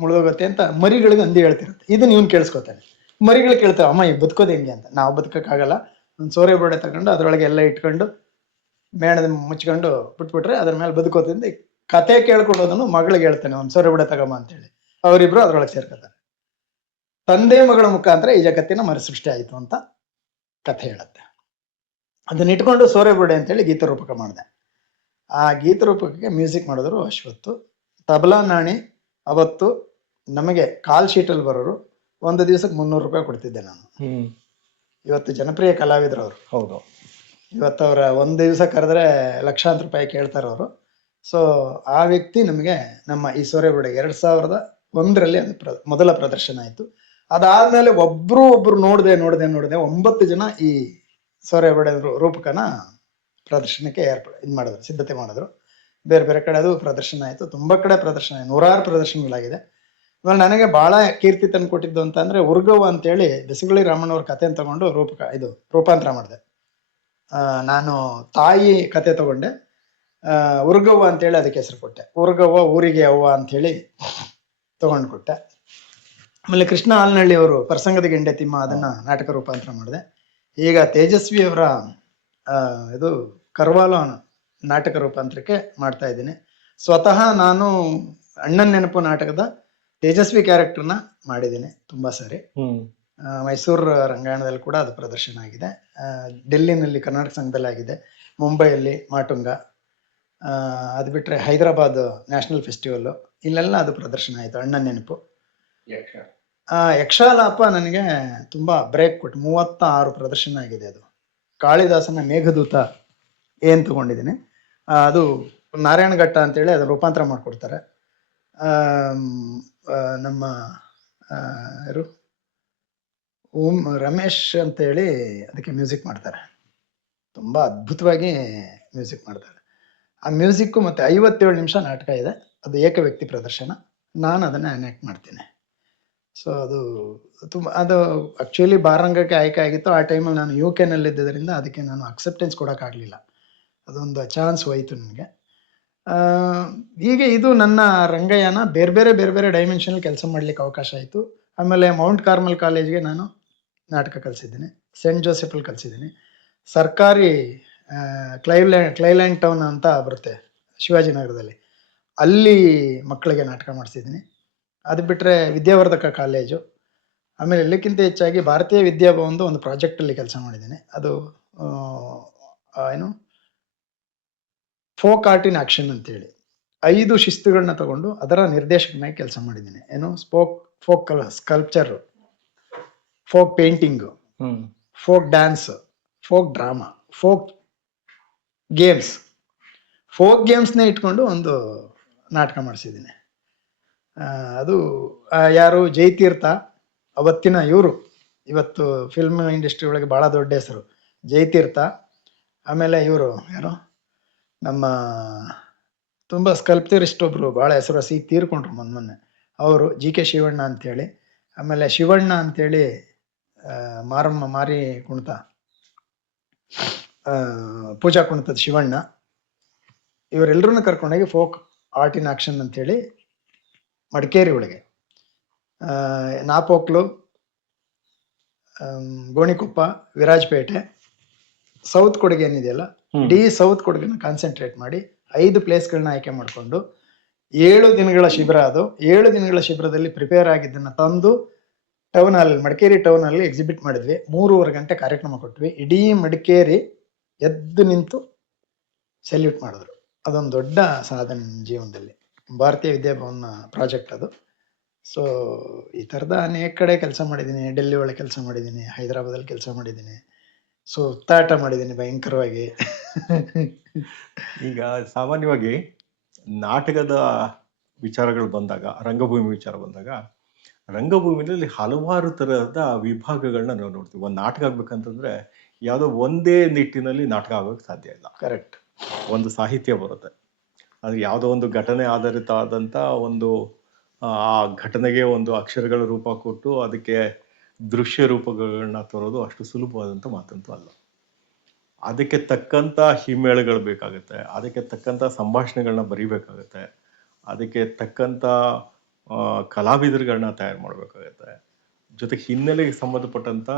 ಮುಳುಗೋಗುತ್ತೆ ಅಂತ ಮರಿಗಳಿಗೆ ಹಂದಿ ಹೇಳ್ತಿರುತ್ತೆ. ಇದನ್ನ ಇವನ್ ಕೇಳಿಸ್ಕೊತಾನೆ. ಮರಿಗಳು ಕೇಳ್ತಾವೆ, ಅಮ್ಮ ಈಗ ಬದುಕೋದು ಹೆಂಗೆ ಅಂತ. ನಾವು ಬದುಕಕ್ಕಾಗಲ್ಲ, ಒಂದು ಸೋರೆ ಬೋಡೆ ತಗೊಂಡು ಅದ್ರೊಳಗೆ ಎಲ್ಲ ಇಟ್ಕೊಂಡು ಮೇಣದ ಮುಚ್ಕೊಂಡು ಬಿಟ್ಬಿಟ್ರೆ ಅದ್ರ ಮೇಲೆ ಬದುಕೋದ್ರಿಂದ ಕತೆ ಕೇಳ್ಕೊಂಡೋದನ್ನು ಮಗಳಿಗೆ ಹೇಳ್ತಾನೆ, ಒಂದು ಸೋರೆ ಬೋಡೆ ತಗಮ್ಮ ಅಂತೇಳಿ. ಅವರಿಬ್ರು ಅದ್ರೊಳಗೆ ಸೇರ್ಕೊತಾರೆ. ತಂದೆ ಮಗಳ ಮುಖಾಂತರ ಈ ಜಗತ್ತಿನ ಮರುಸೃಷ್ಟಿ ಆಯಿತು ಅಂತ ಕಥೆ ಹೇಳುತ್ತೆ. ಅದನ್ನ ಇಟ್ಕೊಂಡು ಸೋರೆ ಬೋಡೆ ಅಂತೇಳಿ ಗೀತರೂಪಕ ಮಾಡಿದೆ. ಆ ಗೀತರೂಪಕಕ್ಕೆ ಮ್ಯೂಸಿಕ್ ಮಾಡಿದ್ರು ಅಶ್ವತ್ತು. ತಬಲಾ ನಾಣಿ ಅವತ್ತು ನಮಗೆ ಕಾಲ್ ಶೀಟಲ್ಲಿ ಬರೋರು 1 ದಿವಸಕ್ಕೆ 300 ರೂಪಾಯಿ ಕೊಡ್ತಿದ್ದೆ ನಾನು. ಇವತ್ತು ಜನಪ್ರಿಯ ಕಲಾವಿದರು ಅವರು. ಹೌದು, ಇವತ್ತು ಅವರ 1 ದಿವಸ ಕರೆದ್ರೆ ಲಕ್ಷಾಂತರ ರೂಪಾಯಿ ಕೇಳ್ತಾರೆ ಅವರು. ಸೊ ಆ ವ್ಯಕ್ತಿ ನಮಗೆ ನಮ್ಮ ಈ ಸೋರೆ ಬೋಡೆ 2001ರಲ್ಲಿ ಮೊದಲ ಪ್ರದರ್ಶನ ಆಯಿತು. ಅದಾದ್ಮೇಲೆ ಒಬ್ರು ನೋಡದೆ 9 ಜನ ಈ ಸೋರೆ ಬೋಡೆ ರೂಪಕನ ಪ್ರದರ್ಶನಕ್ಕೆ ಮಾಡಿದ್ರು, ಸಿದ್ಧತೆ ಮಾಡಿದ್ರು. ಬೇರೆ ಬೇರೆ ಕಡೆ ಅದು ಪ್ರದರ್ಶನ ಆಯಿತು. ತುಂಬಾ ಕಡೆ ಪ್ರದರ್ಶನ, 100 ಪ್ರದರ್ಶನಗಳಾಗಿದೆ. ಇವಾಗ ನನಗೆ ಬಹಳ ಕೀರ್ತಿ ತಂದು ಕೊಟ್ಟಿದ್ದು ಅಂತ ಅಂದ್ರೆ ಉರ್ಗವ್ವ ಅಂತೇಳಿ ಬೆಸಗಳಿ ರಾಮಣ್ಣವ್ರ ಕಥೆನ ತಗೊಂಡು ರೂಪಾಂತರ ಮಾಡಿದೆ. ನಾನು ತಾಯಿ ಕತೆ ತಗೊಂಡೆ, ಉರ್ಗವ್ವ ಅಂತೇಳಿ ಅದಕ್ಕೆ ಹೆಸರು ಕೊಟ್ಟೆ. ಉರ್ಗವ್ವ ಊರಿಗೆ ಅವ್ವ ಅಂಥೇಳಿ ತಗೊಂಡು ಕೊಟ್ಟೆ. ಆಮೇಲೆ ಕೃಷ್ಣ ಹಾಲ್ನಳ್ಳಿ ಅವರು ಪ್ರಸಂಗದ ಗೆಂಡೆ ತಿಮ್ಮ ಅದನ್ನ ನಾಟಕ ರೂಪಾಂತರ ಮಾಡಿದೆ. ಈಗ ತೇಜಸ್ವಿ ಅವರ ಇದು ಕರ್ವಾಲೋ ನಾಟಕ ರೂಪಾಂತರಕ್ಕೆ ಮಾಡ್ತಾ ಇದ್ದೀನಿ. ಸ್ವತಃ ನಾನು ಅಣ್ಣನ ನೆನಪು ನಾಟಕದ ತೇಜಸ್ವಿ ಕ್ಯಾರೆಕ್ಟರ್ನ ಮಾಡಿದ್ದೀನಿ ತುಂಬಾ ಸಾರಿ. ಮೈಸೂರು ರಂಗಾಯಣದಲ್ಲಿ ಕೂಡ ಅದು ಪ್ರದರ್ಶನ ಆಗಿದೆ. ಡೆಲ್ಲಿನಲ್ಲಿ ಕರ್ನಾಟಕ ಸಂಘದಲ್ಲಿ ಆಗಿದೆ, ಮುಂಬೈಯಲ್ಲಿ ಮಾಟುಂಗ, ಅದು ಬಿಟ್ರೆ ಹೈದರಾಬಾದ್ ನ್ಯಾಷನಲ್ ಫೆಸ್ಟಿವಲ್, ಇಲ್ಲೆಲ್ಲ ಅದು ಪ್ರದರ್ಶನ ಆಯಿತು. ಅಣ್ಣನ ನೆನಪು. ಯಕ್ಷಾಲಾಪ ನನಗೆ ತುಂಬಾ ಬ್ರೇಕ್ ಕೊಟ್ಟು 36 ಪ್ರದರ್ಶನ ಆಗಿದೆ. ಅದು ಕಾಳಿದಾಸನ ಮೇಘದೂತ ಏನ್ ತಗೊಂಡಿದ್ದೀನಿ, ಅದು ನಾರಾಯಣಘಟ್ಟ ಅಂತೇಳಿ ಅದನ್ನ ರೂಪಾಂತರ ಮಾಡಿಕೊಡ್ತಾರೆ. ನಮ್ಮ ಯಾರು ರಮೇಶ್ ಅಂತೇಳಿ ಅದಕ್ಕೆ ಮ್ಯೂಸಿಕ್ ಮಾಡ್ತಾರೆ, ತುಂಬಾ ಅದ್ಭುತವಾಗಿ ಮ್ಯೂಸಿಕ್ ಮಾಡ್ತಾರೆ. ಆ ಮ್ಯೂಸಿಕ್ಕು ಮತ್ತೆ 57 ನಿಮಿಷ ನಾಟಕ ಇದೆ. ಅದು ಏಕ ವ್ಯಕ್ತಿ ಪ್ರದರ್ಶನ, ನಾನು ಅದನ್ನ ಅನ್ಯಾಕ್ಟ್ ಮಾಡ್ತೀನಿ. ಸೊ ಅದು ಆಕ್ಚುಲಿ ಬಾರಂಗಕ್ಕೆ ಆಯ್ಕೆ ಆಗಿತ್ತು. ಆ ಟೈಮಲ್ಲಿ ನಾನು UK ನಲ್ಲಿ ಇದ್ದರಿಂದ ಅದಕ್ಕೆ ನಾನು ಅಕ್ಸೆಪ್ಟೆನ್ಸ್ ಕೊಡೋಕ್ಕಾಗಲಿಲ್ಲ. ಅದೊಂದು ಚಾನ್ಸ್ ಹೋಯಿತು ನನಗೆ. ಹೀಗೆ ಇದು ನನ್ನ ರಂಗಯಾನ. ಬೇರೆ ಬೇರೆ ಡೈಮೆನ್ಷನ್ ಕೆಲಸ ಮಾಡ್ಲಿಕ್ಕೆ ಅವಕಾಶ ಆಯಿತು. ಆಮೇಲೆ ಮೌಂಟ್ ಕಾರ್ಮಲ್ ಕಾಲೇಜ್ಗೆ ನಾನು ನಾಟಕ ಕಲಿಸಿದ್ದೀನಿ, ಸೆಂಟ್ ಜೋಸೆಫಲ್ಲಿ ಕಲಿಸಿದ್ದೀನಿ, ಸರ್ಕಾರಿ ಕ್ಲೈಲ್ಯಾಂಡ್ ಟೌನ್ ಅಂತ ಬರುತ್ತೆ ಶಿವಾಜಿನಗರದಲ್ಲಿ, ಅಲ್ಲಿ ಮಕ್ಕಳಿಗೆ ನಾಟಕ ಮಾಡಿಸಿದ್ದೀನಿ. ಅದು ಬಿಟ್ಟರೆ ವಿದ್ಯಾವರ್ಧಕ ಕಾಲೇಜು, ಆಮೇಲೆ ಎಲ್ಲಕ್ಕಿಂತ ಹೆಚ್ಚಾಗಿ ಭಾರತೀಯ ವಿದ್ಯಾಭವನದ ಒಂದು ಪ್ರಾಜೆಕ್ಟಲ್ಲಿ ಕೆಲಸ ಮಾಡಿದ್ದೀನಿ. ಅದು ಏನು ಫೋಕ್ ಆರ್ಟ್ ಇನ್ ಆಕ್ಷನ್ ಅಂತೇಳಿ 5 ಶಿಸ್ತುಗಳನ್ನ ತಗೊಂಡು ಅದರ ನಿರ್ದೇಶಕನಾಗಿ ಕೆಲಸ ಮಾಡಿದ್ದೀನಿ. ಏನು folk sculpture, folk painting, folk dance, folk drama, folk games. Folk ಗೇಮ್ಸ್ನ ಇಟ್ಕೊಂಡು ಒಂದು ನಾಟಕ ಮಾಡಿಸಿದ್ದೀನಿ. ಅದು ಯಾರು ಜಯತೀರ್ಥ, ಅವತ್ತಿನ ಇವರು, ಇವತ್ತು ಫಿಲ್ಮ್ ಇಂಡಸ್ಟ್ರಿ ಒಳಗೆ ಭಾಳ ದೊಡ್ಡ ಹೆಸರು ಜಯತೀರ್ಥ. ಆಮೇಲೆ ಇವರು ಯಾರು ನಮ್ಮ ತುಂಬ ಸ್ಕಲ್ಪ್ಚರಿಸ್ಟ್ ಒಬ್ರು ಭಾಳ ಹೆಸರುವಾಸಿ ತೀರ್ಕೊಂಡ್ರು ಮೊನ್ನೆ, ಅವರು GK ಶಿವಣ್ಣ ಅಂತೇಳಿ. ಆಮೇಲೆ ಶಿವಣ್ಣ ಅಂತೇಳಿ ಮಾರಮ್ಮ ಮಾರಿ ಕುಣಿತ, ಪೂಜಾ ಕುಣಿತದ ಶಿವಣ್ಣ. ಇವರೆಲ್ಲರನ್ನ ಕರ್ಕೊಂಡೋಗಿ ಫೋಕ್ ಆರ್ಟ್ ಇನ್ ಆಕ್ಷನ್ ಅಂತೇಳಿ ಮಡಿಕೇರಿ ಒಳಗೆ ನಾಪೋಕ್ಲು, ಗೋಣಿಕೊಪ್ಪ, ವಿರಾಜಪೇಟೆ, ಸೌತ್ ಕೊಡಗೆ ಏನಿದೆಯಲ್ಲ, ಇಡೀ ಸೌತ್ ಕೊಡಗಿನ ಕಾನ್ಸಂಟ್ರೇಟ್ ಮಾಡಿ 5 ಪ್ಲೇಸ್ಗಳನ್ನ ಆಯ್ಕೆ ಮಾಡಿಕೊಂಡು 7 ದಿನಗಳ ಶಿಬಿರ. ಅದು 7 ದಿನಗಳ ಶಿಬಿರದಲ್ಲಿ ಪ್ರಿಪೇರ್ ಆಗಿದ್ದನ್ನು ತಂದು ಟೌನಲ್ಲಿ, ಮಡಿಕೇರಿ ಟೌನಲ್ಲಿ ಎಕ್ಸಿಬಿಟ್ ಮಾಡಿದ್ವಿ. 3.5 ಗಂಟೆ ಕಾರ್ಯಕ್ರಮ ಕೊಟ್ವಿ. ಇಡೀ ಮಡಿಕೇರಿ ಎದ್ದು ನಿಂತು ಸೆಲ್ಯೂಟ್ ಮಾಡಿದ್ರು. ಅದೊಂದು ದೊಡ್ಡ ಸಾಧನೆ ನನ್ನ ಜೀವನದಲ್ಲಿ. ಭಾರತೀಯ ವಿದ್ಯಾಭವನ ಪ್ರಾಜೆಕ್ಟ್ ಅದು. ಸೊ ಈ ಥರದ ಅನೇಕ ಕಡೆ ಕೆಲಸ ಮಾಡಿದ್ದೀನಿ. ಡೆಲ್ಲಿ ಒಳಗೆ ಕೆಲಸ ಮಾಡಿದ್ದೀನಿ, ಹೈದರಾಬಾದಲ್ಲಿ ಕೆಲಸ ಮಾಡಿದ್ದೀನಿ, ಸುತ್ತಾಟ ಮಾಡಿದ್ದೀನಿ ಭಯಂಕರವಾಗಿ. ಈಗ ಸಾಮಾನ್ಯವಾಗಿ ನಾಟಕದ ವಿಚಾರಗಳು ಬಂದಾಗ, ರಂಗಭೂಮಿ ವಿಚಾರ ಬಂದಾಗ, ರಂಗಭೂಮಿನಲ್ಲಿ ಹಲವಾರು ತರಹದ ವಿಭಾಗಗಳನ್ನ ನಾವು ನೋಡ್ತೀವಿ. ಒಂದು ನಾಟಕ ಆಗ್ಬೇಕಂತಂದ್ರೆ ಯಾವುದೋ ಒಂದೇ ನಿಟ್ಟಿನಲ್ಲಿ ನಾಟಕ ಆಗೋಕ್ಕೆ ಸಾಧ್ಯ ಇಲ್ಲ. ಕರೆಕ್ಟ್. ಒಂದು ಸಾಹಿತ್ಯ ಬರುತ್ತೆ, ಅದು ಯಾವುದೋ ಒಂದು ಘಟನೆ ಆಧಾರಿತ ಆದಂಥ ಒಂದು ಆ ಘಟನೆಗೆ ಒಂದು ಅಕ್ಷರಗಳ ರೂಪ ಕೊಟ್ಟು ಅದಕ್ಕೆ ದೃಶ್ಯ ರೂಪಗಳನ್ನ ತರೋದು ಅಷ್ಟು ಸುಲಭವಾದಂಥ ಮಾತಂತೂ ಅಲ್ಲ. ಅದಕ್ಕೆ ತಕ್ಕಂಥ ಹಿಮ್ಮೇಳಗಳು ಬೇಕಾಗುತ್ತೆ, ಅದಕ್ಕೆ ತಕ್ಕಂಥ ಸಂಭಾಷಣೆಗಳನ್ನ ಬರೀಬೇಕಾಗತ್ತೆ, ಅದಕ್ಕೆ ತಕ್ಕಂಥ ಕಲಾವಿದರುಗಳನ್ನ ತಯಾರು ಮಾಡಬೇಕಾಗತ್ತೆ, ಜೊತೆಗೆ ಹಿನ್ನೆಲೆಗೆ ಸಂಬಂಧಪಟ್ಟಂಥ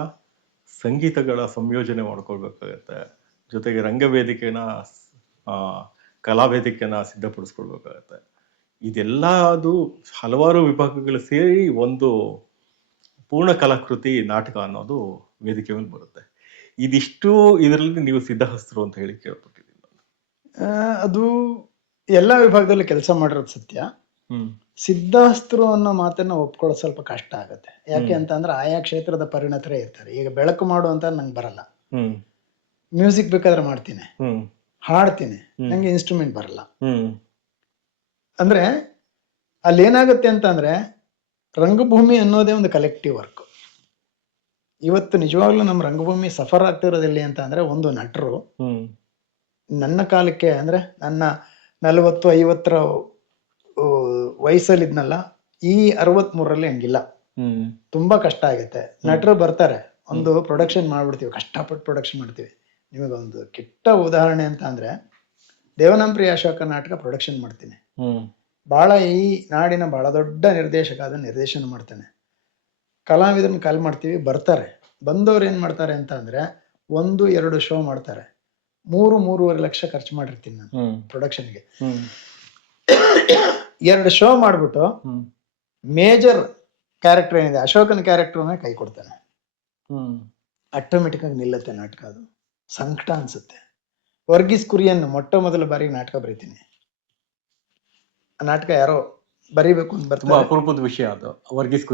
ಸಂಗೀತಗಳ ಸಂಯೋಜನೆ ಮಾಡ್ಕೊಳ್ಬೇಕಾಗತ್ತೆ, ಜೊತೆಗೆ ರಂಗವೇದಿಕೆನ ಕಲಾವೇದಿಕೆನ ಸಿದ್ಧಪಡಿಸ್ಕೊಳ್ಬೇಕಾಗತ್ತೆ. ಇದೆಲ್ಲ ಅದು ಹಲವಾರು ವಿಭಾಗಗಳು ಸೇರಿ ಒಂದು ಪೂರ್ಣ ಕಲಾಕೃತಿ ನಾಟಕ ಅನ್ನೋದು ವೇದಿಕೆ ಮೇಲೆ ಬರುತ್ತೆ. ಇದಿಷ್ಟು ಇದರಲ್ಲಿ ನೀವು ಸಿದ್ಧಹಸ್ತರು ಅಂತ ಹೇಳಿ ಕೇಳ್ಪಟ್ಟಿದ್ದೀನಿ ನಾನು. ಅದು ಎಲ್ಲ ವಿಭಾಗದಲ್ಲಿ ಕೆಲಸ ಮಾಡಿರೋದು ಸತ್ಯ. ಸಿದ್ಧಹಸ್ತರು ಅನ್ನೋ ಮಾತನ್ನ ಒಪ್ಕೊಳ್ಳೋದು ಸ್ವಲ್ಪ ಕಷ್ಟ ಆಗುತ್ತೆ. ಯಾಕೆ ಅಂತಂದ್ರೆ ಆಯಾ ಕ್ಷೇತ್ರದ ಪರಿಣತರೇ ಇರ್ತಾರೆ. ಈಗ ಬೆಳಕು ಮಾಡು ಅಂತ ನಂಗೆ ಬರಲ್ಲ, ಮ್ಯೂಸಿಕ್ ಬೇಕಾದ್ರೆ ಮಾಡ್ತೀನಿ, ಹಾಡ್ತೀನಿ, ನಂಗೆ ಇನ್ಸ್ಟ್ರೂಮೆಂಟ್ ಬರಲ್ಲ. ಅಂದ್ರೆ ಅಲ್ಲಿ ಏನಾಗುತ್ತೆ ಅಂತಂದ್ರೆ ರಂಗಭೂಮಿ ಅನ್ನೋದೇ ಒಂದು ಕಲೆಕ್ಟಿವ್ ವರ್ಕ್. ಇವತ್ತು ನಿಜವಾಗ್ಲೂ ನಮ್ಮ ರಂಗಭೂಮಿ ಸಫರ್ ಆಗ್ತಿರೋದಿಲ್ಲ ಅಂತ ಅಂದ್ರೆ, ಒಂದು ನಟರು ನನ್ನ ಕಾಲಕ್ಕೆ ಅಂದ್ರೆ ನನ್ನ 40-50 ವಯಸ್ಸಲ್ಲಿದ್ನಲ್ಲ, ಈ 63ರಲ್ಲಿ ಹಂಗಿಲ್ಲ. ತುಂಬಾ ಕಷ್ಟ ಆಗುತ್ತೆ. ನಟರು ಬರ್ತಾರೆ, ಒಂದು ಪ್ರೊಡಕ್ಷನ್ ಮಾಡ್ಬಿಡ್ತೀವಿ, ಕಷ್ಟಪಟ್ಟು ಪ್ರೊಡಕ್ಷನ್ ಮಾಡ್ತೀವಿ. ನಿಮಗೊಂದು ಕೆಟ್ಟ ಉದಾಹರಣೆ ಅಂತ ಅಂದ್ರೆ, ದೇವನಾಂಪ್ರಿಯ ಅಶೋಕ ನಾಟಕ ಪ್ರೊಡಕ್ಷನ್ ಮಾಡ್ತೀನಿ. ಬಹಳ ಈ ನಾಡಿನ ಬಹಳ ದೊಡ್ಡ ನಿರ್ದೇಶಕ, ಅದನ್ನ ನಿರ್ದೇಶನ ಮಾಡ್ತಾನೆ. ಕಲಾವಿದರನ್ನ ಕಾಲ್ ಮಾಡ್ತೀವಿ, ಬರ್ತಾರೆ. ಬಂದವ್ರು ಏನ್ ಮಾಡ್ತಾರೆ ಅಂತ ಅಂದ್ರೆ 1-2 ಶೋ ಮಾಡ್ತಾರೆ. 3-3.5 ಲಕ್ಷ ಖರ್ಚು ಮಾಡಿರ್ತೀನಿ ನಾನು ಪ್ರೊಡಕ್ಷನ್ಗೆ. 2 ಶೋ ಮಾಡ್ಬಿಟ್ಟು ಮೇಜರ್ ಕ್ಯಾರೆಕ್ಟರ್ ಏನಿದೆ, ಅಶೋಕನ ಕ್ಯಾರೆಕ್ಟರ್ನ ಕೈ ಕೊಡ್ತಾನೆ. ಆಟೋಮೆಟಿಕ್ ಆಗಿ ನಿಲ್ಲುತ್ತೆ ನಾಟಕ. ಅದು ಸಂಕಟ ಅನ್ಸುತ್ತೆ. ವರ್ಗೀಸ್ ಕುರಿಯನ್ ಮೊಟ್ಟ ಮೊದಲ ಬಾರಿಗೆ ನಾಟಕ ಬರೀತೀನಿ. ಆ ನಾಟಕ ಯಾರೋ ಬರೀಬೇಕು ಅಂತ ಬರ್ತಾರೆ, ಅಪರೂಪದ ವಿಷಯ ಅದು. ವರ್ಗೀಸ್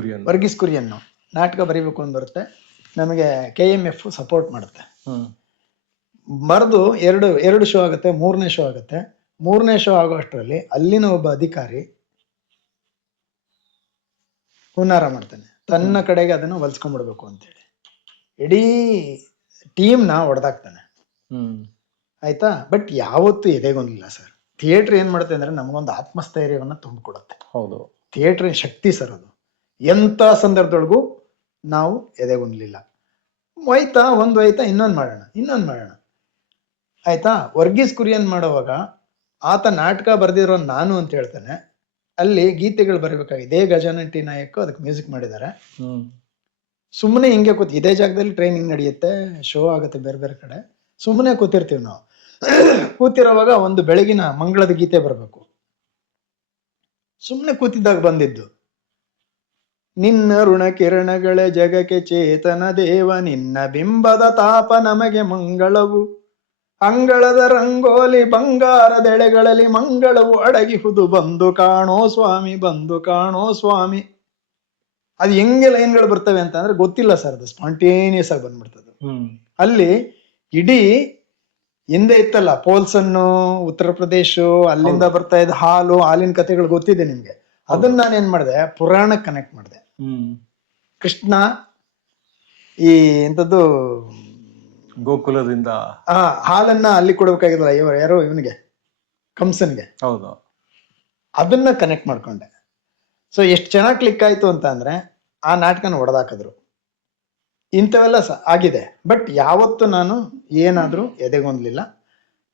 ಕುರಿಯನ್ ನಾಟಕ ಬರೀಬೇಕು ಅಂತ ಬರುತ್ತೆ. ನಮಗೆ KMF ಸಪೋರ್ಟ್ ಮಾಡುತ್ತೆ. ಬರೆದು 2 ಶೋ ಆಗುತ್ತೆ. 3ನೇ ಶೋ ಆಗುತ್ತೆ. 3ನೇ ಶೋ ಆಗೋ ಅಷ್ಟರಲ್ಲಿ ಅಲ್ಲಿನ ಒಬ್ಬ ಅಧಿಕಾರಿ ಹುನ್ನಾರ ಮಾಡ್ತಾನೆ, ತನ್ನ ಕಡೆಗೆ ಅದನ್ನು ಹೊಲ್ಸ್ಕೊಂಡ್ಬಿಡ್ಬೇಕು ಅಂತೇಳಿ ಇಡೀ ಟೀಮ್ನ ಹೊಡೆದಾಕ್ತಾನೆ. ಆಯ್ತಾ. ಬಟ್ ಯಾವತ್ತೂ ಎದೆಗೊಂದಿಲ್ಲ ಸರ್. ಥಿಯೇಟ್ರ್ ಏನ್ ಮಾಡುತ್ತೆ ಅಂದ್ರೆ ನಮಗೊಂದು ಆತ್ಮಸ್ಥೈರ್ಯವನ್ನ ತುಂಬಿಕೊಡುತ್ತೆ. ಹೌದು, ಥಿಯೇಟ್ರಿನ ಶಕ್ತಿ ಸರ್ ಅದು. ಎಂಥ ಸಂದರ್ಭದೊಳಗೂ ನಾವು ಎದೆಗೊಂದ್ಲಿಲ್ಲ. ಹೋಯ್ತಾ ಇನ್ನೊಂದು ಮಾಡೋಣ. ಆಯ್ತಾ. ವರ್ಗೀಸ್ ಕುರಿಯನ್ ಮಾಡುವಾಗ ಆತ ನಾಟಕ ಬರೆದಿರೋ ನಾನು ಅಂತ ಹೇಳ್ತಾನೆ. ಅಲ್ಲಿ ಗೀತೆಗಳು ಬರಬೇಕಾಗಿ ಇದೇ ಗಜಾನನ್ ಟಿ ನಾಯಕ್ ಅದಕ್ಕೆ ಮ್ಯೂಸಿಕ್ ಮಾಡಿದ್ದಾರೆ. ಸುಮ್ಮನೆ ಹಿಂಗೆ ಇದೇ ಜಾಗದಲ್ಲಿ ಟ್ರೈನಿಂಗ್ ನಡೆಯುತ್ತೆ, ಶೋ ಆಗುತ್ತೆ ಬೇರೆ ಬೇರೆ ಕಡೆ. ಸುಮ್ಮನೆ ಕೂತಿರ್ತೀವಿ ನಾವು. ಕೂತಿರೋವಾಗ ಒಂದು ಬೆಳಗಿನ ಮಂಗಳದ ಗೀತೆ ಬರಬೇಕು. ಸುಮ್ಮನೆ ಕೂತಿದ್ದಾಗ ಬಂದಿದ್ದು ನಿನ್ನ ಋಣ ಕಿರಣಗಳೇ ಜಗಕ್ಕೆ ಚೇತನ ದೇವ, ನಿನ್ನ ಬಿಂಬದ ತಾಪ ನಮಗೆ ಮಂಗಳವು. ಅಂಗಳದ ರಂಗೋಲಿ ಬಂಗಾರದೆಳೆಗಳಲ್ಲಿ ಮಂಗಳವು ಅಡಗಿಹುದು, ಬಂದು ಕಾಣೋ ಸ್ವಾಮಿ, ಬಂದು ಕಾಣೋ ಸ್ವಾಮಿ. ಅದು ಹೆಂಗೆ ಲೈನ್ಗಳು ಬರ್ತವೆ ಅಂತ ಅಂದ್ರೆ ಗೊತ್ತಿಲ್ಲ ಸರ್, ಅದು ಸ್ಪಾಂಟೇನಿಯಸ್ ಆಗಿ ಬಂದ್ಬಿಡ್ತದೆ. ಅಲ್ಲಿ ಇಡೀ ಹಿಂದೆ ಇತ್ತಲ್ಲ ಪೋಲ್ಸನ್ನು, ಉತ್ತರ ಪ್ರದೇಶ, ಅಲ್ಲಿಂದ ಬರ್ತಾ ಇದ್ದ ಹಾಲಿನ ಕಥೆಗಳು ಗೊತ್ತಿದೆ ನಿಮ್ಗೆ. ಅದನ್ನ ನಾನು ಏನ್ ಮಾಡಿದೆ, ಪುರಾಣಕ್ಕೆ ಕನೆಕ್ಟ್ ಮಾಡಿದೆ. ಕೃಷ್ಣ ಈ ಎಂತದ್ದು ಗೋಕುಲದಿಂದ ಹಾಲನ್ನ ಅಲ್ಲಿ ಕೊಡ್ಬೇಕಾಗಿಲ್ಲ, ಯಾರೋ ಇವನಿಗೆ, ಕಂಸನ್ಗೆ. ಹೌದು, ಅದನ್ನ ಕನೆಕ್ಟ್ ಮಾಡ್ಕೊಂಡೆ. ಸೊ ಎಷ್ಟು ಚೆನ್ನಾಗಿ ಕ್ಲಿಕ್ ಆಯ್ತು ಅಂತ ಅಂದ್ರೆ ಆ ನಾಟಕನ ಹೊಡೆದಾಕಿದ್ರು. ಇಂಥವೆಲ್ಲ ಆಗಿದೆ. ಬಟ್ ಯಾವತ್ತು ನಾನು ಏನಾದ್ರೂ ಎದೆಗೊಂದ್ಲಿಲ್ಲ.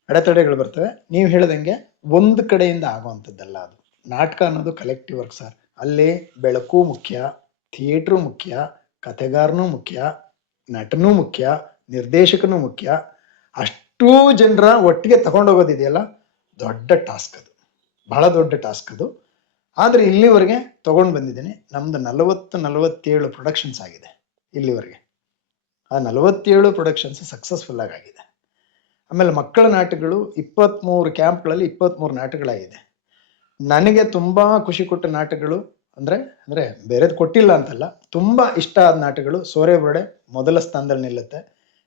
ಅಡೆತಡೆಗಳು ಬರ್ತವೆ. ನೀವು ಹೇಳ್ದಂಗೆ ಒಂದು ಕಡೆಯಿಂದ ಆಗುವಂಥದ್ದಲ್ಲ ಅದು. ನಾಟಕ ಅನ್ನೋದು ಕಲೆಕ್ಟಿವ್ ವರ್ಕ್ ಸರ್. ಅಲ್ಲಿ ಬೆಳಕು ಮುಖ್ಯ, ಥಿಯೇಟ್ರು ಮುಖ್ಯ, ಕಥೆಗಾರನೂ ಮುಖ್ಯ, ನಟನೂ ಮುಖ್ಯ, ನಿರ್ದೇಶಕನೂ ಮುಖ್ಯ. ಅಷ್ಟೂ ಜನರ ಒಟ್ಟಿಗೆ ತಗೊಂಡೋಗೋದಿದೆಯಲ್ಲ, ದೊಡ್ಡ ಟಾಸ್ಕ್ ಅದು, ಬಹಳ ದೊಡ್ಡ ಟಾಸ್ಕ್ ಅದು. ಆದರೆ ಇಲ್ಲಿವರೆಗೆ ತಗೊಂಡು ಬಂದಿದ್ದೀನಿ. ನಮ್ದು 47 ಪ್ರೊಡಕ್ಷನ್ಸ್ ಆಗಿದೆ ಇಲ್ಲಿವರೆಗೆ. ಆ 47 ಪ್ರೊಡಕ್ಷನ್ಸ್ ಸಕ್ಸಸ್ಫುಲ್ ಆಗಿದೆ. ಆಮೇಲೆ ಮಕ್ಕಳ ನಾಟಕಗಳು 23 ಕ್ಯಾಂಪ್ಗಳಲ್ಲಿ 23 ನಾಟಕಗಳಾಗಿದೆ. ನನಗೆ ತುಂಬಾ ಖುಷಿ ಕೊಟ್ಟ ನಾಟಕಗಳು ಅಂದ್ರೆ ಬೇರೆದು ಕೊಟ್ಟಿಲ್ಲ ಅಂತಲ್ಲ, ತುಂಬಾ ಇಷ್ಟ ಆದ ನಾಟಕಗಳು ಸೋರೆಬುರಡೆ ಮೊದಲ ಸ್ಥಾನದಲ್ಲಿ ನಿಲ್ಲುತ್ತೆ,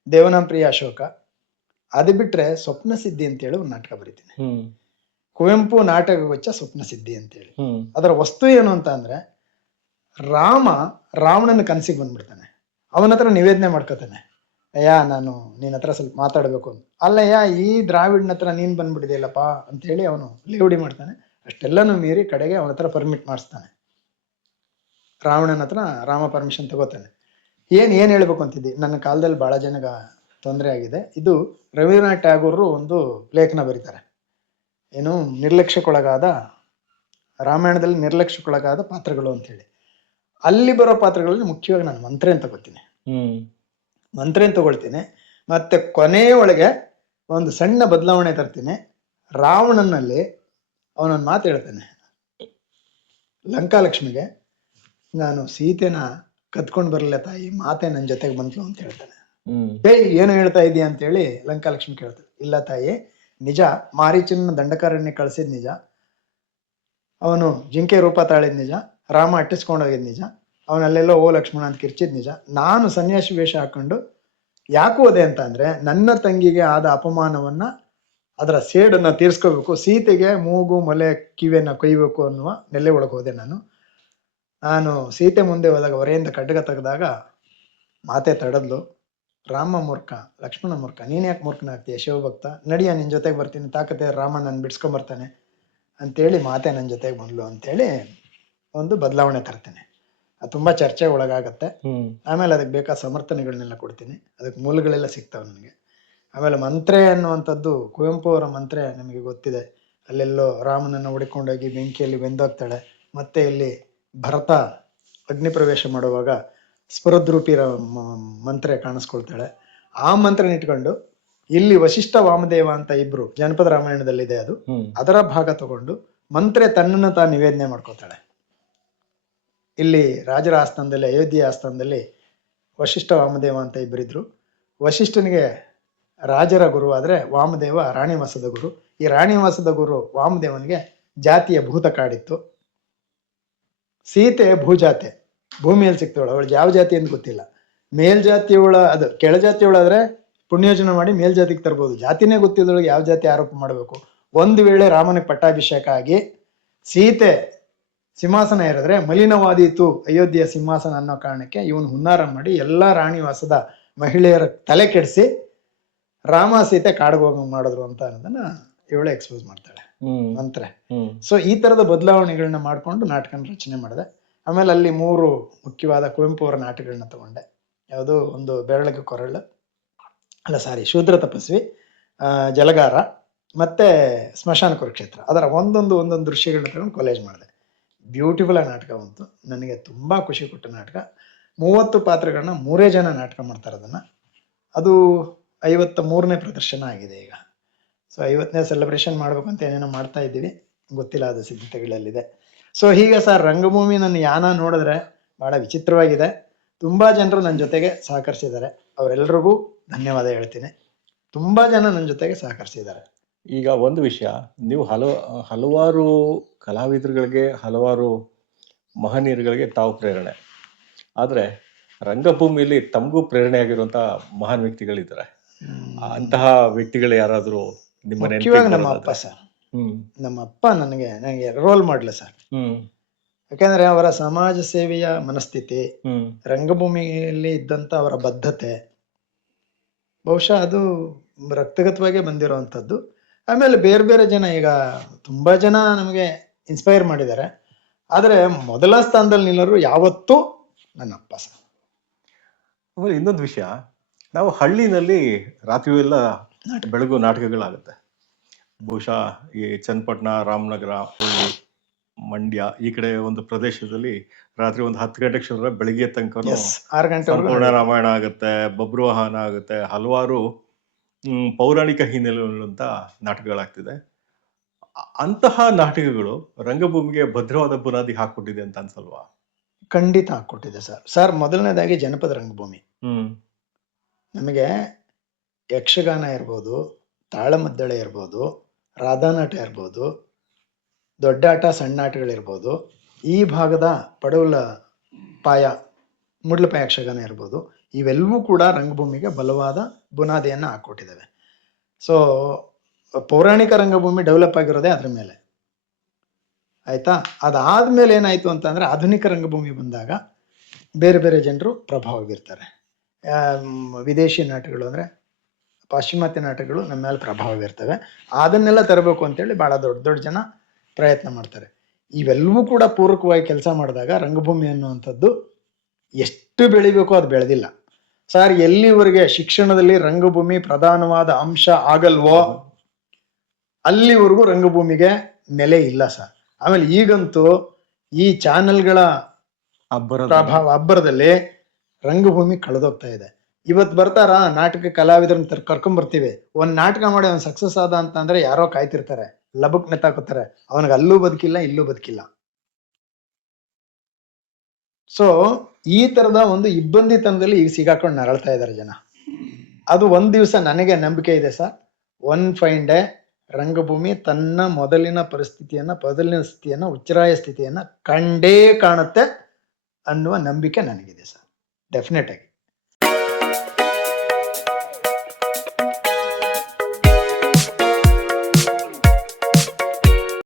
ದೇವನಾಂಪ್ರಿಯ ಅಶೋಕ. ಅದು ಬಿಟ್ರೆ ಸ್ವಪ್ನ ಸಿದ್ಧಿ ಅಂತೇಳಿ ಒಂದು ನಾಟಕ ಬರೀತೀನಿ, ಕುವೆಂಪು ನಾಟಕ ವೆಚ್ಚ ಸ್ವಪ್ನ ಸಿದ್ಧಿ ಅಂತೇಳಿ. ಅದರ ವಸ್ತು ಏನು ಅಂತ ಅಂದ್ರೆ, ರಾವಣನ ಕನಸಿಗೆ ಬಂದ್ಬಿಡ್ತಾನೆ. ಅವನ ಹತ್ರ ನಿವೇದನೆ ಮಾಡ್ಕೋತಾನೆ, ಅಯ್ಯ ನಾನು ನಿನ್ನ ಹತ್ರ ಸ್ವಲ್ಪ ಮಾತಾಡ್ಬೇಕು ಅಂತ. ಅಲ್ಲಯ್ಯ ಈ ದ್ರಾವಿಡ್ನ ಹತ್ರ ನೀನ್ ಬಂದ್ಬಿಟ್ಟಿದೆಯಲ್ಲಪ್ಪ ಅಂತೇಳಿ ಅವನು ಲೇವಡಿ ಮಾಡ್ತಾನೆ. ಅಷ್ಟೆಲ್ಲನೂ ಮೀರಿ ಕಡೆಗೆ ಅವನ ಹತ್ರ ಪರ್ಮಿಟ್ ಮಾಡಿಸ್ತಾನೆ. ರಾವಣನ ಹತ್ರ ರಾಮ ಪರ್ಮಿಷನ್ ತಗೋತಾನೆ. ಏನ್ ಹೇಳ್ಬೇಕು ಅಂತಿದ್ದಿ, ನನ್ನ ಕಾಲದಲ್ಲಿ ಬಹಳ ಜನಗ ತೊಂದರೆ ಆಗಿದೆ. ಇದು ರವೀಂದ್ರನಾಥ್ ಟ್ಯಾಗೋರ್ ಒಂದು ಲೇಖನ ಬರೀತಾರೆ, ಏನು ನಿರ್ಲಕ್ಷ್ಯಕ್ಕೊಳಗಾದ, ರಾಮಾಯಣದಲ್ಲಿ ನಿರ್ಲಕ್ಷ್ಯಕ್ಕೊಳಗಾದ ಪಾತ್ರಗಳು ಅಂತೇಳಿ. ಅಲ್ಲಿ ಬರೋ ಪಾತ್ರಗಳಲ್ಲಿ ಮುಖ್ಯವಾಗಿ ನಾನು ಮಂತ್ರೇನ್ ತಗೋತೀನಿ, ಮಂತ್ರೇನ್ ತಗೊಳ್ತೀನಿ. ಮತ್ತೆ ಕೊನೆಯೊಳಗೆ ಒಂದು ಸಣ್ಣ ಬದಲಾವಣೆ ತರ್ತೀನಿ. ರಾವಣನಲ್ಲಿ ಅವನೊಂದು ಮಾತು ಹೇಳ್ತಾನೆ, ಲಂಕಾಲಕ್ಷ್ಮಿಗೆ ನಾನು ಸೀತೆನ ಕತ್ಕೊಂಡು ಬರಲಿಲ್ಲ ತಾಯಿ, ಮಾತೆ ನನ್ನ ಜೊತೆಗೆ ಬಂದ್ಲು ಅಂತ ಹೇಳ್ತಾನೆ. ಏನು ಹೇಳ್ತಾ ಇದೀಯ ಅಂತೇಳಿ ಲಂಕಾಲಕ್ಷ್ಮಿ ಕೇಳ್ತಾನೆ. ಇಲ್ಲ ತಾಯಿ, ನಿಜ, ಮಾರೀಚನ ದಂಡಕಾರಣ್ಯ ಕಳ್ಸಿದ್ ನಿಜ, ಅವನು ಜಿಂಕೆ ರೂಪ ತಾಳಿದ್ ನಿಜ, ರಾಮ ಅಟ್ಟಿಸ್ಕೊಂಡು ಹೋಗಿದ್ ನಿಜ, ಅವನಲ್ಲೆಲ್ಲೋ ಓ ಲಕ್ಷ್ಮಣ ಅಂತ ಕಿರ್ಚಿದ್ ನಿಜ. ನಾನು ಸನ್ಯಾಸಿ ವೇಷ ಹಾಕೊಂಡು ಯಾಕೂ ಹೋದೆ ಅಂತ ಅಂದ್ರೆ, ನನ್ನ ತಂಗಿಗೆ ಆದ ಅಪಮಾನವನ್ನ, ಅದರ ಸೇಡನ್ನ ತೀರ್ಸ್ಕೋಬೇಕು, ಸೀತೆಗೆ ಮೂಗು ಮೊಲೆ ಕಿವಿಯನ್ನ ಕೊಯ್ಬೇಕು ಅನ್ನುವ ನೆಲೆ ಒಳಗೆ ಹೋದೆ. ನಾನು ಸೀತೆ ಮುಂದೆ ಹೋದಾಗ ಹೊರೆಯಿಂದ ಖಡ್ಗ ತೆಗೆದಾಗ ಮಾತೆ ತಡದ್ಲು, ರಾಮ ಮೂರ್ಖ, ಲಕ್ಷ್ಮಣ ಮೂರ್ಖ, ನೀನ್ ಯಾಕೆ ಮೂರ್ಖನಾಗ್ತೀಯ ಶಿವಭಕ್ತ, ನಡಿಯ ನಿನ್ ಜೊತೆಗೆ ಬರ್ತೀನಿ, ತಾಕತೆ ರಾಮ ನಾನು ಬಿಡ್ಸ್ಕೊಂಬರ್ತಾನೆ ಅಂತೇಳಿ ಮಾತೆ ನನ್ನ ಜೊತೆಗೆ ಬಂದ್ಲು ಅಂತೇಳಿ ಒಂದು ಬದಲಾವಣೆ ತರ್ತೇನೆ. ಅದು ತುಂಬಾ ಚರ್ಚೆ ಒಳಗಾಗತ್ತೆ. ಆಮೇಲೆ ಅದಕ್ಕೆ ಬೇಕಾದ ಸಮರ್ಥನೆಗಳನ್ನೆಲ್ಲ ಕೊಡ್ತೀನಿ, ಅದಕ್ಕೆ ಮೂಲಗಳೆಲ್ಲ ಸಿಗ್ತಾವೆ ನನಗೆ. ಆಮೇಲೆ ಮಂತ್ರೆ ಅನ್ನುವಂಥದ್ದು, ಕುವೆಂಪು ಅವರ ಮಂತ್ರೆ ನಮಗೆ ಗೊತ್ತಿದೆ. ಅಲ್ಲೆಲ್ಲೋ ರಾಮನನ್ನು ಹುಡ್ಕೊಂಡೋಗಿ ಬೆಂಕಿಯಲ್ಲಿ ಬೆಂದೋಗ್ತಾಳೆ. ಮತ್ತೆ ಇಲ್ಲಿ ಭರತ ಅಗ್ನಿ ಪ್ರವೇಶ ಮಾಡುವಾಗ ಸ್ಫುರದ್ರೂಪಿ ಮಂತ್ರೆ ಕಾಣಿಸ್ಕೊಳ್ತಾಳೆ. ಆ ಮಂತ್ರನ ಇಟ್ಕೊಂಡು ಇಲ್ಲಿ ವಶಿಷ್ಠ ವಾಮದೇವ ಅಂತ ಇಬ್ರು, ಜನಪದ ರಾಮಾಯಣದಲ್ಲಿದೆ ಅದು, ಅದರ ಭಾಗ ತಗೊಂಡು ಮಂತ್ರೆ ತನ್ನನ್ನು ತಾನು ನಿವೇದನೆ ಮಾಡ್ಕೋತಾಳೆ. ಇಲ್ಲಿ ರಾಜರ ಆಸ್ಥಾನದಲ್ಲಿ, ಅಯೋಧ್ಯೆ ಆಸ್ಥಾನದಲ್ಲಿ ವಶಿಷ್ಠ ವಾಮದೇವ ಅಂತ ಇಬ್ಬರಿದ್ರು. ವಶಿಷ್ಠನಿಗೆ ರಾಜರ ಗುರು ಆದ್ರೆ ವಾಮದೇವ ರಾಣಿವಾಸದ ಗುರು. ಈ ರಾಣಿವಾಸದ ಗುರು ವಾಮದೇವನಿಗೆ ಜಾತಿಯ ಭೂತ ಕಾಡಿತ್ತು. ಸೀತೆ ಭೂಜಾತೆ, ಭೂಮಿಯಲ್ಲಿ ಸಿಗ್ತವಳು, ಅವಳು ಯಾವ ಜಾತಿ ಅಂತ ಗೊತ್ತಿಲ್ಲ. ಮೇಲ್ಜಾತಿಯವಳ, ಅದು ಕೆಳಜಾತಿಯವಳಾದ್ರೆ ಪುಣ್ಯೋಜನ ಮಾಡಿ ಮೇಲ್ಜಾತಿಗೆ ತರ್ಬೋದು. ಜಾತಿನೇ ಗೊತ್ತಿದ್ದೊಳಗೆ ಯಾವ ಜಾತಿ ಆರೋಪ ಮಾಡಬೇಕು. ಒಂದು ವೇಳೆ ರಾಮನಿಗೆ ಪಟ್ಟಾಭಿಷೇಕ ಆಗಿ ಸೀತೆ ಸಿಂಹಾಸನ ಏರಿದ್ರೆ ಮಲಿನವಾದೀತು ಅಯೋಧ್ಯೆಯ ಸಿಂಹಾಸನ ಅನ್ನೋ ಕಾರಣಕ್ಕೆ ಇವನು ಹುನ್ನಾರ ಮಾಡಿ ಎಲ್ಲಾ ರಾಣಿವಾಸದ ಮಹಿಳೆಯರ ತಲೆ ಕೆಡಿಸಿ ರಾಮ ಸೀತೆ ಕಾಡಿಗೆ ಹೋಗ ಮಾಡಿದ್ರು ಅಂತ ಅನ್ನೋದನ್ನ ಇವಳು ಎಕ್ಸ್ಪೋಸ್ ಮಾಡ್ತಾಳೆ ಮಂತ್ರೆ. ಸೊ ಈ ತರದ ಬದಲಾವಣೆಗಳನ್ನ ಮಾಡ್ಕೊಂಡು ನಾಟಕನ ರಚನೆ ಮಾಡಿದೆ. ಆಮೇಲೆ ಅಲ್ಲಿ 3 ಮುಖ್ಯವಾದ ಕುವೆಂಪು ಅವರ ನಾಟಕಗಳನ್ನ ತಗೊಂಡೆ. ಯಾವುದು, ಒಂದು ಬೆರಳಿಗೆ ಕೊರಳು, ಶೂದ್ರ ತಪಸ್ವಿ, ಜಲಗಾರ, ಮತ್ತೆ ಸ್ಮಶಾನ ಕುರುಕ್ಷೇತ್ರ. ಅದರ ಒಂದೊಂದು ದೃಶ್ಯಗಳನ್ನ ತಗೊಂಡು ಕಾಲೇಜ್ ಮಾಡಿದೆ. ಬ್ಯೂಟಿಫುಲ್ ಆಗಿ ನಾಟಕ ಬಂತು. ನನಗೆ ತುಂಬಾ ಖುಷಿ ಕೊಟ್ಟ ನಾಟಕ. 30 ಪಾತ್ರಗಳನ್ನ 3 ಜನ ನಾಟಕ ಮಾಡ್ತಾರೆ. ಅದು 53ನೇ ಪ್ರದರ್ಶನ ಆಗಿದೆ ಈಗ. ಸೊ 50ನೇ ಸೆಲೆಬ್ರೇಷನ್ ಮಾಡ್ಬೇಕು ಅಂತ ಏನೇನೋ ಮಾಡ್ತಾ ಇದ್ದೀವಿ, ಗೊತ್ತಿಲ್ಲ, ಅದು ಸಿದ್ಧತೆಗಳಲ್ಲಿದೆ. ಸೊ ಹೀಗೆ ಸರ್, ರಂಗಭೂಮಿ ನನ್ನ ಯಾನ ನೋಡಿದ್ರೆ ಬಹಳ ವಿಚಿತ್ರವಾಗಿದೆ. ತುಂಬಾ ಜನರು ನನ್ನ ಜೊತೆಗೆ ಸಹಕರಿಸಿದ್ದಾರೆ, ಅವರೆಲ್ಲರಿಗೂ ಧನ್ಯವಾದ ಹೇಳ್ತೀನಿ. ತುಂಬಾ ಜನ ನನ್ನ ಜೊತೆಗೆ ಸಹಕರಿಸಿದ್ದಾರೆ. ಈಗ ಒಂದು ವಿಷಯ, ನೀವು ಹಲವಾರು ಕಲಾವಿದರುಗಳಿಗೆ, ಹಲವಾರು ಮಹನೀಯರುಗಳಿಗೆ ತಾವು ಪ್ರೇರಣೆ. ಆದರೆ ರಂಗಭೂಮಿಯಲ್ಲಿ ತಮಗೂ ಪ್ರೇರಣೆ ಆಗಿರುವಂಥ ಮಹಾನ್ ವ್ಯಕ್ತಿಗಳಿದ್ದಾರೆ. ಅಂತಹ ವ್ಯಕ್ತಿಗಳು ಯಾರಾದರೂ ನಿಮ್ಮ ಮುಖ್ಯವಾಗಿ ನಮ್ಮ ಅಪ್ಪ ನೆನಪಿಗೆ ಸರ್. ಹ್ಮ್ ನಮ್ಮ ಅಪ್ಪ ನನಗೆ ರೋಲ್ ಮಾಡಲ್ ಸರ್. ಹ್ಮ್ ಯಾಕಂದ್ರೆ ಅವರ ಸಮಾಜ ಸೇವೆಯ ಮನಸ್ಥಿತಿ, ಹ್ಮ್ ರಂಗಭೂಮಿಯಲ್ಲಿ ಇದ್ದಂತ ಅವರ ಬದ್ಧತೆ, ಬಹುಶಃ ಅದು ರಕ್ತಗತವಾಗಿ ಬಂದಿರುವಂತದ್ದು. ಆಮೇಲೆ ಬೇರೆ ಬೇರೆ ಜನ, ಈಗ ತುಂಬಾ ಜನ ನಮಗೆ ಇನ್ಸ್ಪೈರ್ ಮಾಡಿದ್ದಾರೆ. ಆದ್ರೆ ಮೊದಲ ಸ್ಥಾನದಲ್ಲಿ ನಿಲ್ಲರು ಯಾವತ್ತೂ ನನ್ನ ಅಪ್ಪ ಸರ್. ಆಮೇಲೆ ಇನ್ನೊಂದು ವಿಷಯ, ನಾವು ಹಳ್ಳಿನಲ್ಲಿ ರಾತ್ರಿ ಎಲ್ಲ ಬೆಳಗು ನಾಟಕಗಳಾಗುತ್ತೆ. ಬಹುಶಃ ಈ ಚನ್ನಪಟ್ಟಣ, ರಾಮನಗರ, ಹುಳ್ಳಿ, ಮಂಡ್ಯ ಈ ಕಡೆ ಒಂದು ಪ್ರದೇಶದಲ್ಲಿ ರಾತ್ರಿ ಒಂದು 10 ಗಂಟೆಗೆ ಶುರು, ಬೆಳಿಗ್ಗೆ ತನಕ 6 ಗಂಟೆವರೆಗೂ ಸಂಪೂರ್ಣ ರಾಮಾಯಣ ಆಗುತ್ತೆ, ಬಬ್ರುವಾಹನ ಆಗುತ್ತೆ, ಹಲವಾರು ಪೌರಾಣಿಕ ಹಿನ್ನೆಲೆಯುಳ್ಳಂತ ನಾಟಕಗಳಾಗ್ತಿದೆ. ಅಂತಹ ನಾಟಕಗಳು ರಂಗಭೂಮಿಗೆ ಭದ್ರವಾದ ಬುನಾದಿ ಹಾಕ್ಕೊಟ್ಟಿದೆ ಅಂತ ಅನ್ಸಲ್ವಾ? ಖಂಡಿತ ಹಾಕೊಟ್ಟಿದೆ ಸರ್. ಸರ್, ಮೊದಲನೇದಾಗಿ ಜನಪದ ರಂಗಭೂಮಿ. ನಮಗೆ ಯಕ್ಷಗಾನ ಇರ್ಬೋದು, ತಾಳಮದ್ದಳೆ ಇರ್ಬೋದು, ರಾಧಾನಾಟ ಇರ್ಬೋದು, ದೊಡ್ಡಾಟ ಸಣ್ಣಾಟಗಳಿರ್ಬೋದು, ಈ ಭಾಗದ ಪಡವಲ ಪಾಯ, ಮುಡ್ಲಪಾಯ ಯಕ್ಷಗಾನ ಇರ್ಬೋದು, ಇವೆಲ್ಲವೂ ಕೂಡ ರಂಗಭೂಮಿಗೆ ಬಲವಾದ ಬುನಾದಿಯನ್ನು ಹಾಕೊಟ್ಟಿದ್ದಾವೆ. ಸೊ ಪೌರಾಣಿಕ ರಂಗಭೂಮಿ ಡೆವಲಪ್ ಆಗಿರೋದೇ ಅದ್ರ ಮೇಲೆ, ಆಯ್ತಾ. ಅದಾದ್ಮೇಲೆ ಏನಾಯ್ತು ಅಂತಂದ್ರೆ, ಆಧುನಿಕ ರಂಗಭೂಮಿ ಬಂದಾಗ ಬೇರೆ ಬೇರೆ ಜನರು ಪ್ರಭಾವ ಬೀರ್ತಾರೆ. ವಿದೇಶಿ ನಾಟಕಗಳು ಅಂದ್ರೆ ಪಾಶ್ಚಿಮಾತ್ಯ ನಾಟಕಗಳು ನಮ್ಮ ಮೇಲೆ ಪ್ರಭಾವ ಬೀರ್ತವೆ. ಅದನ್ನೆಲ್ಲ ತರಬೇಕು ಅಂತೇಳಿ ಬಹಳ ದೊಡ್ಡ ದೊಡ್ಡ ಜನ ಪ್ರಯತ್ನ ಮಾಡ್ತಾರೆ. ಇವೆಲ್ಲವೂ ಕೂಡ ಪೂರಕವಾಗಿ ಕೆಲಸ ಮಾಡಿದಾಗ ರಂಗಭೂಮಿ ಅನ್ನುವಂಥದ್ದು ಎಷ್ಟು ಬೆಳಿಬೇಕೋ ಅದು ಬೆಳೆದಿಲ್ಲ ಸರ್. ಎಲ್ಲಿವರೆಗೆ ಶಿಕ್ಷಣದಲ್ಲಿ ರಂಗಭೂಮಿ ಪ್ರಧಾನವಾದ ಅಂಶ ಆಗಲ್ವೋ ಅಲ್ಲಿವರೆಗೂ ರಂಗಭೂಮಿಗೆ ನೆಲೆ ಇಲ್ಲ ಸರ್. ಆಮೇಲೆ ಈಗಂತೂ ಈ ಚಾನೆಲ್ಗಳ ಪ್ರಭಾವ ಅಬ್ಬರದಲ್ಲಿ ರಂಗಭೂಮಿ ಕಳೆದೋಗ್ತಾ ಇದೆ. ಇವತ್ತು ಬರ್ತಾರ ನಾಟಕ ಕಲಾವಿದರನ್ನ ಕರ್ಕೊಂಡ್ ಬರ್ತೀವಿ, ಒಂದ್ ನಾಟಕ ಮಾಡಿ ಅವ್ನ್ ಸಕ್ಸಸ್ ಆದ ಅಂತ ಅಂದ್ರೆ ಯಾರೋ ಕಾಯ್ತಿರ್ತಾರೆ, ಲಬಕ್ ನೆತ್ತಾಕೋತಾರೆ, ಅವನಿಗೆ ಅಲ್ಲೂ ಬದುಕಿಲ್ಲ ಇಲ್ಲೂ ಬದುಕಿಲ್ಲ. ಸೊ ಈ ತರದ ಒಂದು ಇಬ್ಬಂದಿತನದಲ್ಲಿ ಈಗ ಸಿಗಾಕೊಂಡು ನರಳ್ತಾ ಇದಾರೆ ಜನ. ಅದು ಒಂದ್ ದಿವಸ ನನಗೆ ನಂಬಿಕೆ ಇದೆ ಸರ್, ಒನ್ ಫೈನ್ ಡೇ ರಂಗಭೂಮಿ ತನ್ನ ಮೊದಲಿನ ಸ್ಥಿತಿಯನ್ನ ಉಚ್ಚರಾಯ ಸ್ಥಿತಿಯನ್ನ ಕಂಡೇ ಕಾಣುತ್ತೆ ಅನ್ನುವ ನಂಬಿಕೆ ನನಗಿದೆ ಸರ್, ಡೆಫಿನೆಟ್ ಆಗಿ.